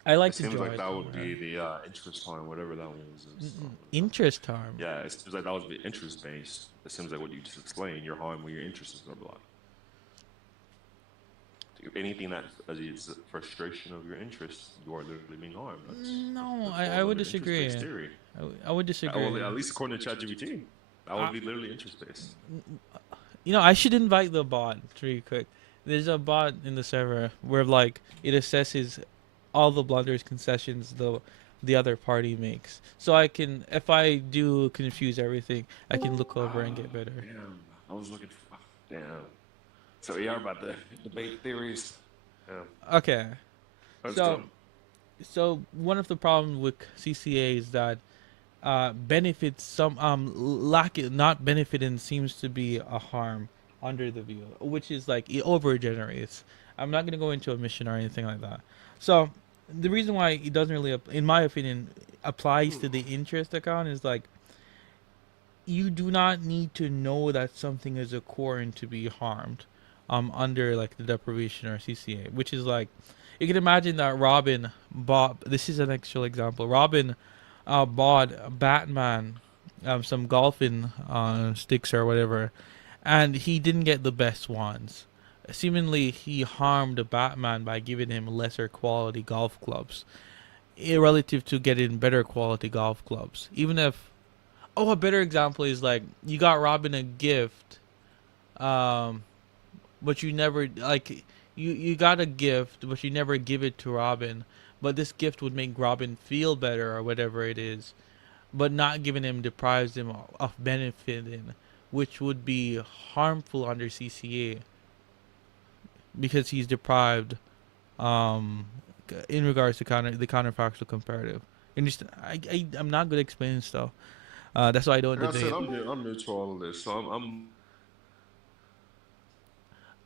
I like It to seems draw like it. that would be the interest harm, whatever that one was. Interest harm. Yeah, it seems like that would be interest based. It seems like what you just explained. Your harm when your interests are blocked. Anything that is a frustration of your interests, you are literally being harmed. No, That I falls would under disagree. interest-based theory. I would disagree. Well, at least according to ChatGPT, that Uh, would be literally interest-based. you know, I should invite the bot really quick. There's a bot in the server where like it assesses all the blunders, concessions the other party makes. So I can, if I do confuse everything, I can look over and get better. Damn, I was looking for. Damn. So we are about to debate theories. Yeah, Okay. that's So dumb. so one of the problems with CCA is that benefits some lack not benefiting seems to be a harm under the view, which is like it over generates. I'm not gonna go into a mission or anything like that. So the reason why it doesn't really, in my opinion, applies to the interest account is like you do not need to know that something is occurring to be harmed under like the deprivation or CCA, which is like you can imagine that Robin bought, this is an actual example, Robin bought Batman some golfing sticks or whatever, and he didn't get the best ones. Seemingly he harmed Batman by giving him lesser quality golf clubs relative to getting better quality golf clubs. Even if, oh, a better example is like you got Robin a gift, um, but you never like you got a gift, but you never give it to Robin. But this gift would make Robin feel better or whatever it is, but not giving him deprives him of benefiting, which would be harmful under CCA because he's deprived um, in regards to the counterfactual comparative. And just, I'm not good at explaining stuff. That's why I don't Like I said, debate. I'm new to all of this, so I'm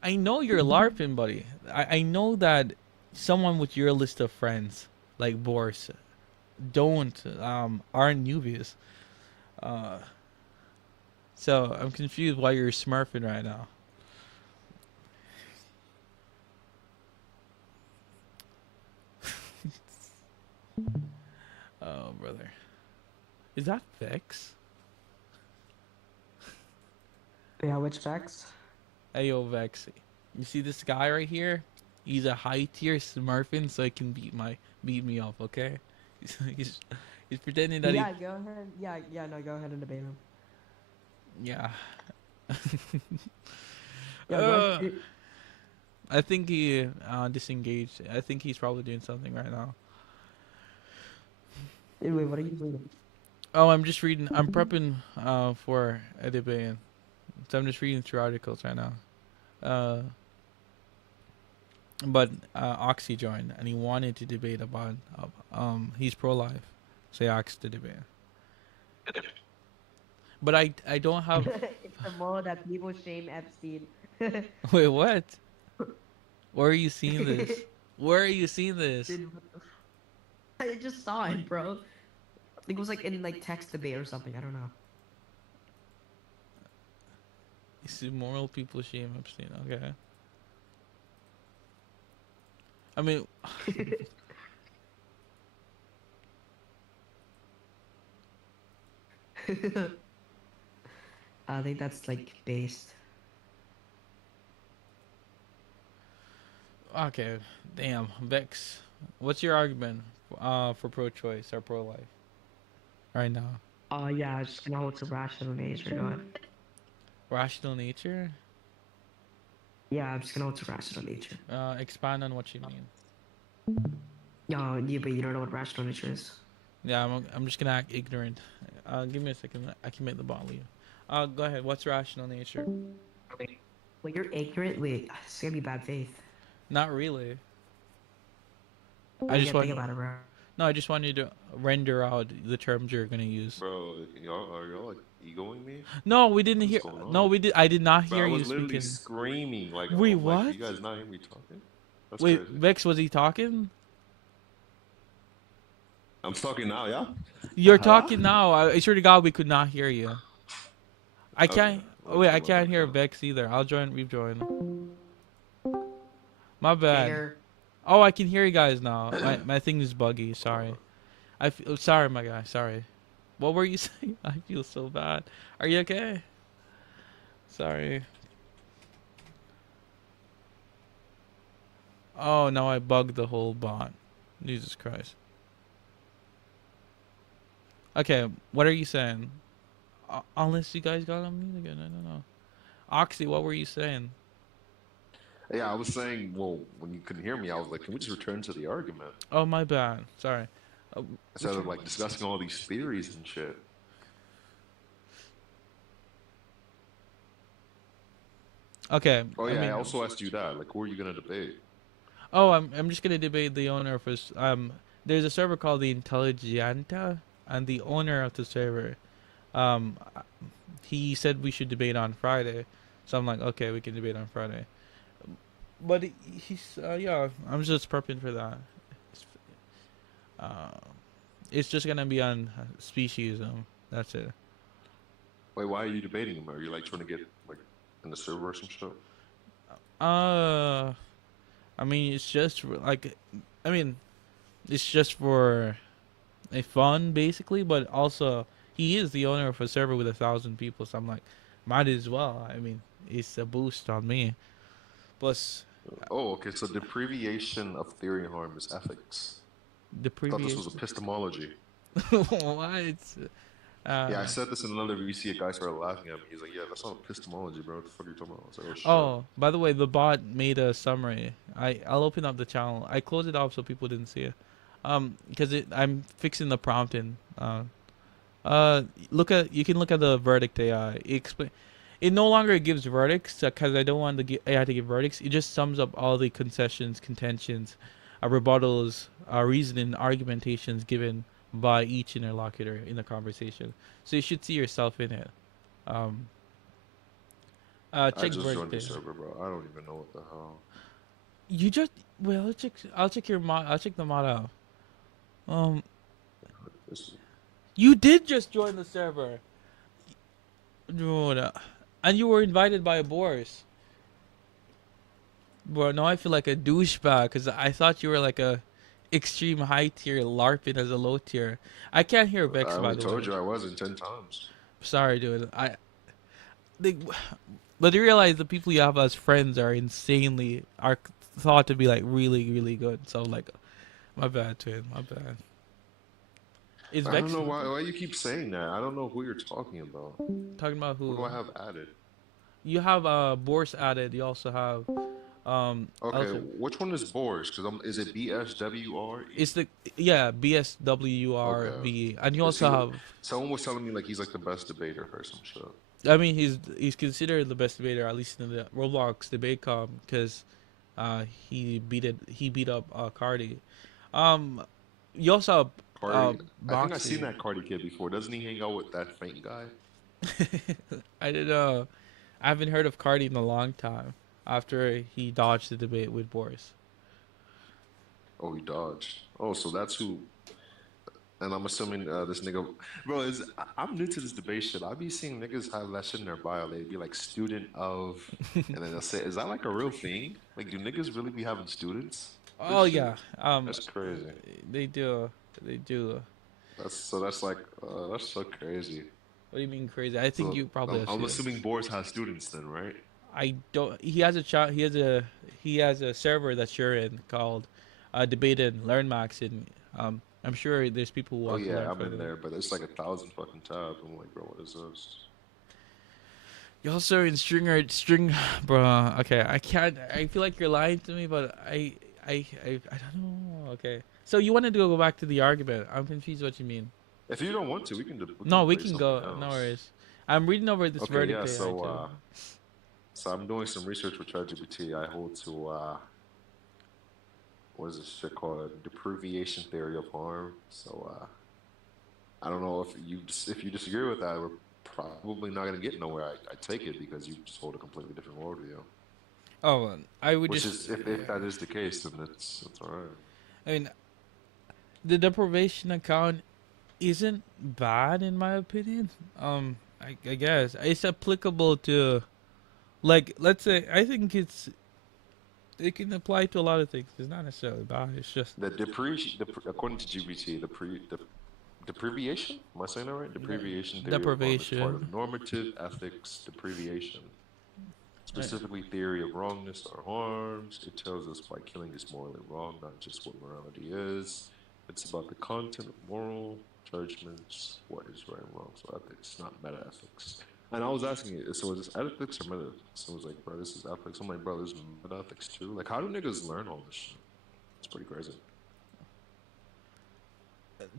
I know you're LARPing, buddy. I know that someone with your list of friends, like Boris, don't aren't newbies. Uh, so I'm confused why you're smurfing right now. Oh, brother. Is that Vex? Yeah, which facts? Hey, yo, Vex. You see this guy right here? He's a high tier smurfing, so he can beat me up. Okay? He's, he's pretending that Yeah, go ahead. Yeah, no, go ahead and debate him. yeah. Yeah, Uh, go I think he disengaged. I think he's probably doing something right now. Anyway, what are you reading? Oh, I'm just reading. I'm prepping for a debate, so I'm just reading through articles right now. But Oxy joined, and he wanted to debate about he's pro-life, so he asked to debate. But I don't have. It's the mode that people shame Epstein. Wait, what? Where are you seeing this? Where are you seeing this? Dude, what the I just saw it, bro. I think it was like in like text debate or something. I don't know. It's immoral people shame Epstein. Okay. I mean, I think that's like based. okay. Damn, Vex. What's your argument for pro-choice or pro-life right now? Yeah, I just know it's a rational nature. Go ahead. Rational nature? Yeah, I'm just gonna know it's a rational nature. Expand on what you mean. Yeah, but you don't know what rational nature is. Yeah, I'm just gonna act ignorant. Give me a second. I can make the bot leave. Go ahead. What's rational nature? When you're ignorant, wait, it's gonna be bad faith. Not really. I just just want- think about it, bro. No, I just want you to render out the terms you're gonna use. bro. Are y'all like egoing me? No, we didn't hear. What's going No, on? we did. I did not Bro, hear I you was literally speaking. screaming like, Wait, oh, like, what? you guys not hear me talking? That's Wait, crazy. Vex, was he talking? I'm talking now, yeah. You're Huh? talking now. I swear to God, we could not hear you. I Okay. can't. Well, Wait, I well, can't hear well. Vex either. I'll join. Rejoin. My bad. Gator. Oh, I can hear you guys now. My thing is buggy. Sorry. Sorry, my guy. Sorry. What were you saying? I feel so bad. Are you okay? Sorry. Oh, now I bugged the whole bot. Jesus Christ. Okay, what are you saying? Unless you guys got on mute again, I don't know. Oxy, what were you saying? Yeah, I was saying, well, when you couldn't hear me, I was like, can we just return to the argument Oh, my bad. Sorry. instead of like discussing all these theories and shit? Okay, Oh I yeah, I mean, also asked you that. Like, who are you gonna debate? oh, I'm just gonna debate the owner of his. There's a server called the Intelligienta, and the owner of the server, um, he said we should debate on Friday, so I'm like, okay, we can debate on Friday. But he's yeah, I'm just prepping for that. It's, uh, it's just gonna be on speciesism. That's it. Wait, why are you debating him? Are you like trying to get like in the server or some shit? Uh, I mean, I mean, it's just for a fun basically, but also he is the owner of a server with 1,000 people, so I'm like, might as well. I mean, it's a boost on me. Plus, Oh, okay. So deprivation of theory and harm is ethics. the I thought this was previous epistemology. what? Yeah, I Uh, said this in another VC. A guy started laughing at me. He's like, "Yeah, that's not epistemology, bro. What the fuck are you talking about?" I was like, "Oh shit." oh, by the way, the bot made a summary. I'll open up the channel. I closed it off so people didn't see it. Because I'm fixing the prompt in. Look at you can look at the verdict AI. It no longer gives verdicts because I don't want the AI to give verdicts. It just sums up all the concessions, contentions, rebuttals, reasoning, argumentations given by each interlocutor in the conversation. So you should see yourself in it. Um, I check just verdict joined the AI. server, bro. I don't even know what the hell. You just well, I'll check your mod. I'll check the mod out. Um, This, you did just join the server. Dude, and you were invited by Boris. Bro, now I feel like a douchebag because I thought you were like a extreme high tier LARPing as a low tier. I can't hear I Vex by already the told way. you I wasn't 10 times. Sorry, dude. They, but you realize the people you have as friends are thought to be like really really good. So like, my bad, twin. My bad. Is I don't Vex know why you keep saying that. I don't know who you're talking about. talking about Who do who? I have added? You have Boris added. You also have Okay, also which one is Boris? Because I'm. Is it it's BSWRE? the yeah BSWRV, Okay. and you Because also have. someone was telling me like he's like the best debater or some shit. I mean, he's considered the best debater, at least in the Roblox debate com, because he beat up Cardi. Um, you also have Cardi, I think I've seen Moxie. that Cardi kid before. Doesn't he hang out with that faint guy? I don't know. I haven't heard of Cardi in a long time after he dodged the debate with Boris. Oh, he dodged. Oh, so that's who. And I'm assuming this nigga, bro. I'm new to this debate shit. I be seeing niggas have that shit in their bio. They be like student of, and then they'll say, "Is that like a real thing? Like, do niggas really be having students for Oh shit? yeah, That's crazy. they do, they do. That's like that's so crazy. What do you mean crazy? I think So you probably have I'm students. assuming Boris has students then, right? I don't. He has a chat. He has a server that you're in called Debate and Learn Max, and I'm sure there's people who Oh want to yeah, learn I'm from in it. there, but it's like 1,000 fucking tabs. I'm like, bro, what is this? You also in string, bro. Okay, I can't. I feel like you're lying to me, but I don't know. Okay, so you wanted to go back to the argument? I'm confused. What you mean? If you don't want to, we can No, we debate can something go. No else. worries. I'm reading over this Okay, verdict yeah. AI too. So I'm doing some research with ChatGPT. I hold to what is this shit called? Deprivation theory of harm. So I don't know if you disagree with that, we're probably not gonna get nowhere. I take it because you just hold a completely different worldview. Oh, I would Which just. is if that is the case, then it's all right. I mean, the deprivation account isn't bad in my opinion. I guess it's applicable to, like, let's say I think it's It can apply to a lot of things. It's not necessarily bad. It's just The depreciation, according to GPT, the deprivation. Am I saying that right? Deprivation theory of harm is part of deprivation. normative ethics deprivation, Right. specifically theory of wrongness or harms. It tells us why killing is morally wrong, not just what morality is. It's about the content of moral judgments, what is right and wrong. So ethics, not meta ethics. And I was asking it, so is this ethics or meta ethics? So it was like, bro, this is ethics. I'm like, bro, there's meta ethics too. Like, how do niggas learn all this shit? It's pretty crazy.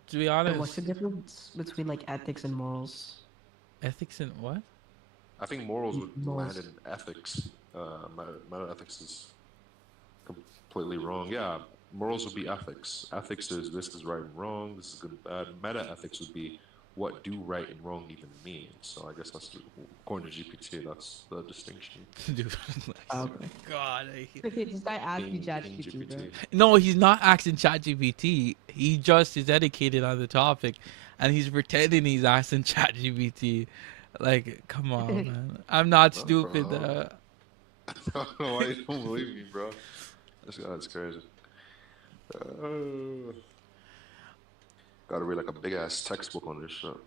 To be And what's honest, the difference between like ethics and morals? ethics and what? I think morals would land Morals. in ethics. Meta ethics is completely wrong. Yeah, morals would be ethics. Ethics is this is right and wrong, this is good and bad. Meta ethics would be what do right and wrong even mean. So I guess that's according to GPT, that's the distinction. Dude, Okay. God, I hate. Okay, this guy asked you King ChatGPT, bro. No, he's not asking ChatGPT. He just is educated on the topic, and he's pretending he's asking ChatGPT. Like, come on, man. I'm not Oh, stupid. bro. I don't know why you don't believe me, bro. That's crazy. Uh, gotta read like a big ass textbook on this shit.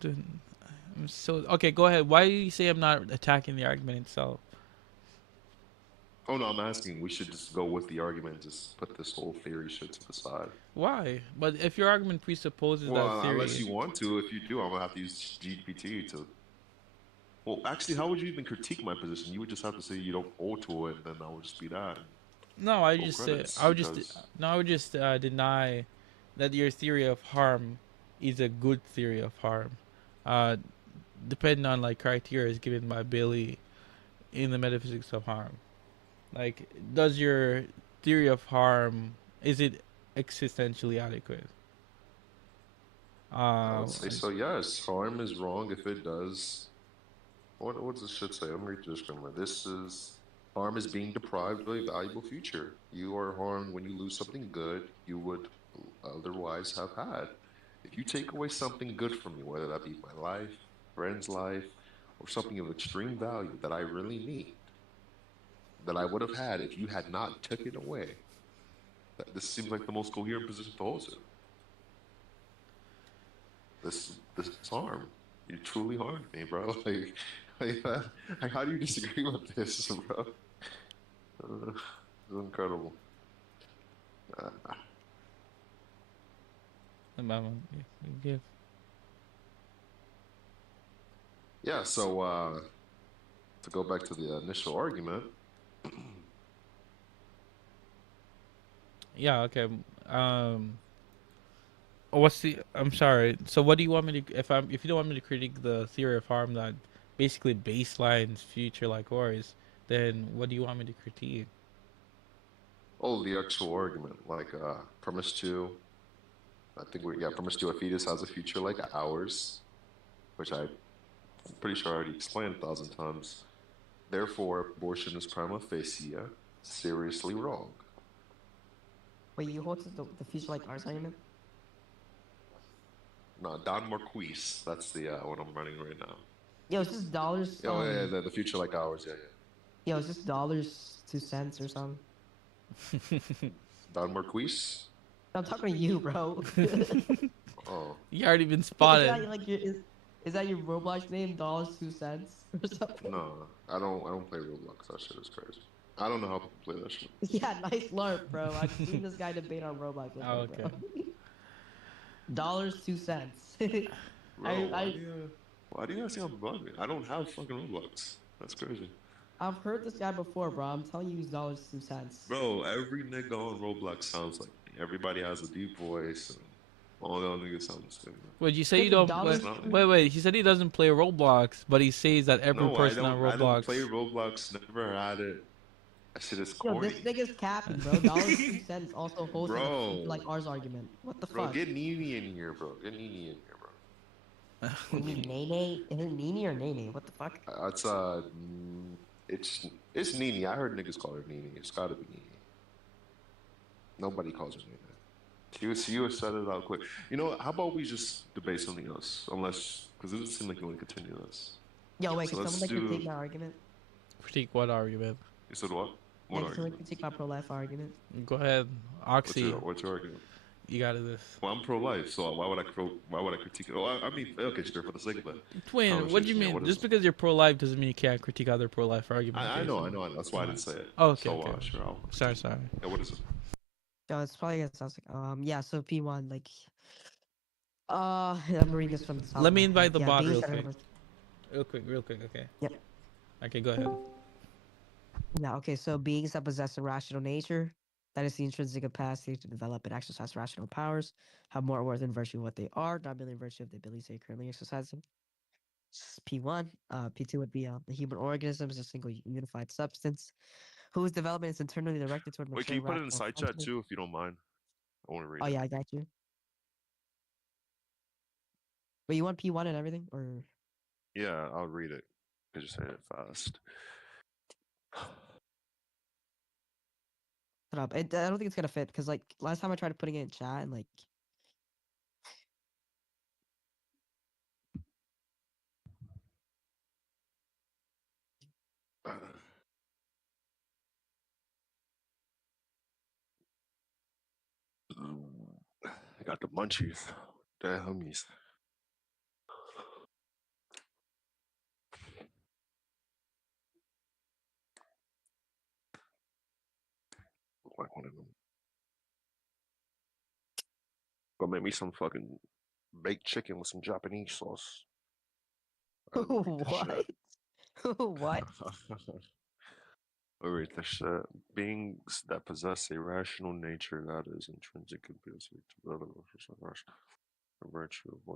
Dude, I'm so okay. Go ahead. Why do you say I'm not attacking the argument itself? Oh no, I'm asking. We should just go with the argument, just put this whole theory shit to the side. Why? But if your argument presupposes that Well, unless theory, you want to. If you do, I'm gonna have to use GPT to. Well, actually, how would you even critique my position? You would just have to say you don't hold to it, and then I would just be that. no, I Full just say credits I would just because no, I would just deny that your theory of harm is a good theory of harm. Uh, depending on like criteria is given by Bailey in the metaphysics of harm. Like, does your theory of harm is it existentially adequate? I Uh, would say so. Yes, harm is wrong if it does. What does this shit say? Let me read the disclaimer. This is harm is being deprived of a valuable future. You are harmed when you lose something good you would otherwise have had. If you take away something good from me, whether that be my life, friend's life, or something of extreme value that I really need, that I would have had if you had not took it away, this seems like the most coherent position to hold to. This is harm. You truly harmed me, bro. Like how do you disagree with this, bro? It's incredible. Uh, give. yeah. So to go back to the initial argument, Yeah. Okay. Um. What's the? I'm sorry. So, what do you want me to? If you don't want me to critique the theory of harm that basically baselines future like wars, then what do you want me to critique? oh, the actual argument, like premise two. I think we yeah, premise two. A fetus has a future like ours, which I'm pretty sure I already explained 1,000 times. Therefore, abortion is prima facie seriously wrong. Wait, you hold to the future like ours argument? No, Don Marquise. That's the one I'm running right now. Yo, it's just dollars. Oh yeah, the future like ours. Yeah, yeah. Yo, it's just dollars 2 cents or something. Don Marquise. I'm talking to you, bro. Oh, You already been Is spotted. that like is that your Roblox name? Dollars 2 cents or something? no, I don't play Roblox. That shit is crazy. I don't know how people play that shit. Yeah, nice LARP, bro. I've seen this guy debate on Roblox. Before, Oh, okay. bro. Dollars 2 cents. Bro, why do you guys think I'm bugging? I don't have fucking Roblox. That's crazy. I've heard this guy before, bro. I'm telling you, he's dollars 2 cents. Bro, every nigga on Roblox sounds like me. Everybody has a deep voice. And all the other niggas sound the same. Wait, you say Wait, you the don't dollars- play? Wait. He said he doesn't play Roblox, but he says that every No, person I on don't. I Roblox. don't play Roblox. Never had it. That shit is Yo, corny. this nigga's capping, bro. Dollars 2 cents also holds to the Bro. like ours argument. What the Bro, fuck? get Nene in here, bro. Get Nene in here, bro. You mean Nene? Is it Nene or Nene? What the fuck? It's Nene. I heard niggas call her Nene. It's gotta be Nene. Nobody calls her Nene. She was set it out quick. You know what? How about we just debate something else? Unless, because it doesn't seem like you want to continue this. Yo, wait, So can let's someone like do- critique my argument? Critique what argument? You said what? Yeah, What can someone argument? critique my pro-life argument? Go ahead, Oxy. What's your argument? You got this. Well, I'm pro-life, so why would I critique it? Oh, I mean, okay, sure, for the sake of it. Twin, what do you Conversation, yeah, mean? what is Just it? because you're pro-life doesn't mean you can't critique other pro-life arguments. I know. That's why I didn't say it. Oh, okay, So, okay. sure, I'll Sorry, critique it. sorry. Yeah, what is it? So it's probably gonna sound like yeah. So P1 like I'm reading this from the top Let of me my invite head. the Yeah, bot being real center quick. of- Real quick, okay. Yep. Okay, go ahead. Yeah, okay, so beings that possess a rational nature, that is the intrinsic capacity to develop and exercise rational powers, have more worth in virtue of what they are, not merely in virtue of the abilities they currently exercise them. P1. P2 would be the human organism is a single unified substance whose development is internally directed toward Wait, can mature you put it in rational side chat functioning. too, if you don't mind? I want to read Oh it. yeah, I got you. But you want P1 and everything, or Yeah, I'll read it. I just say it fast. shut up? I don't think it's gonna fit because like last time I tried putting it in chat and like I got the munchies. The hummies. Look like one of them. Go make me some fucking baked chicken with some Japanese sauce. I gotta read this what? What? shit. I read this shit. Beings that possess a rational nature that is intrinsic capacity to develop a virtue of what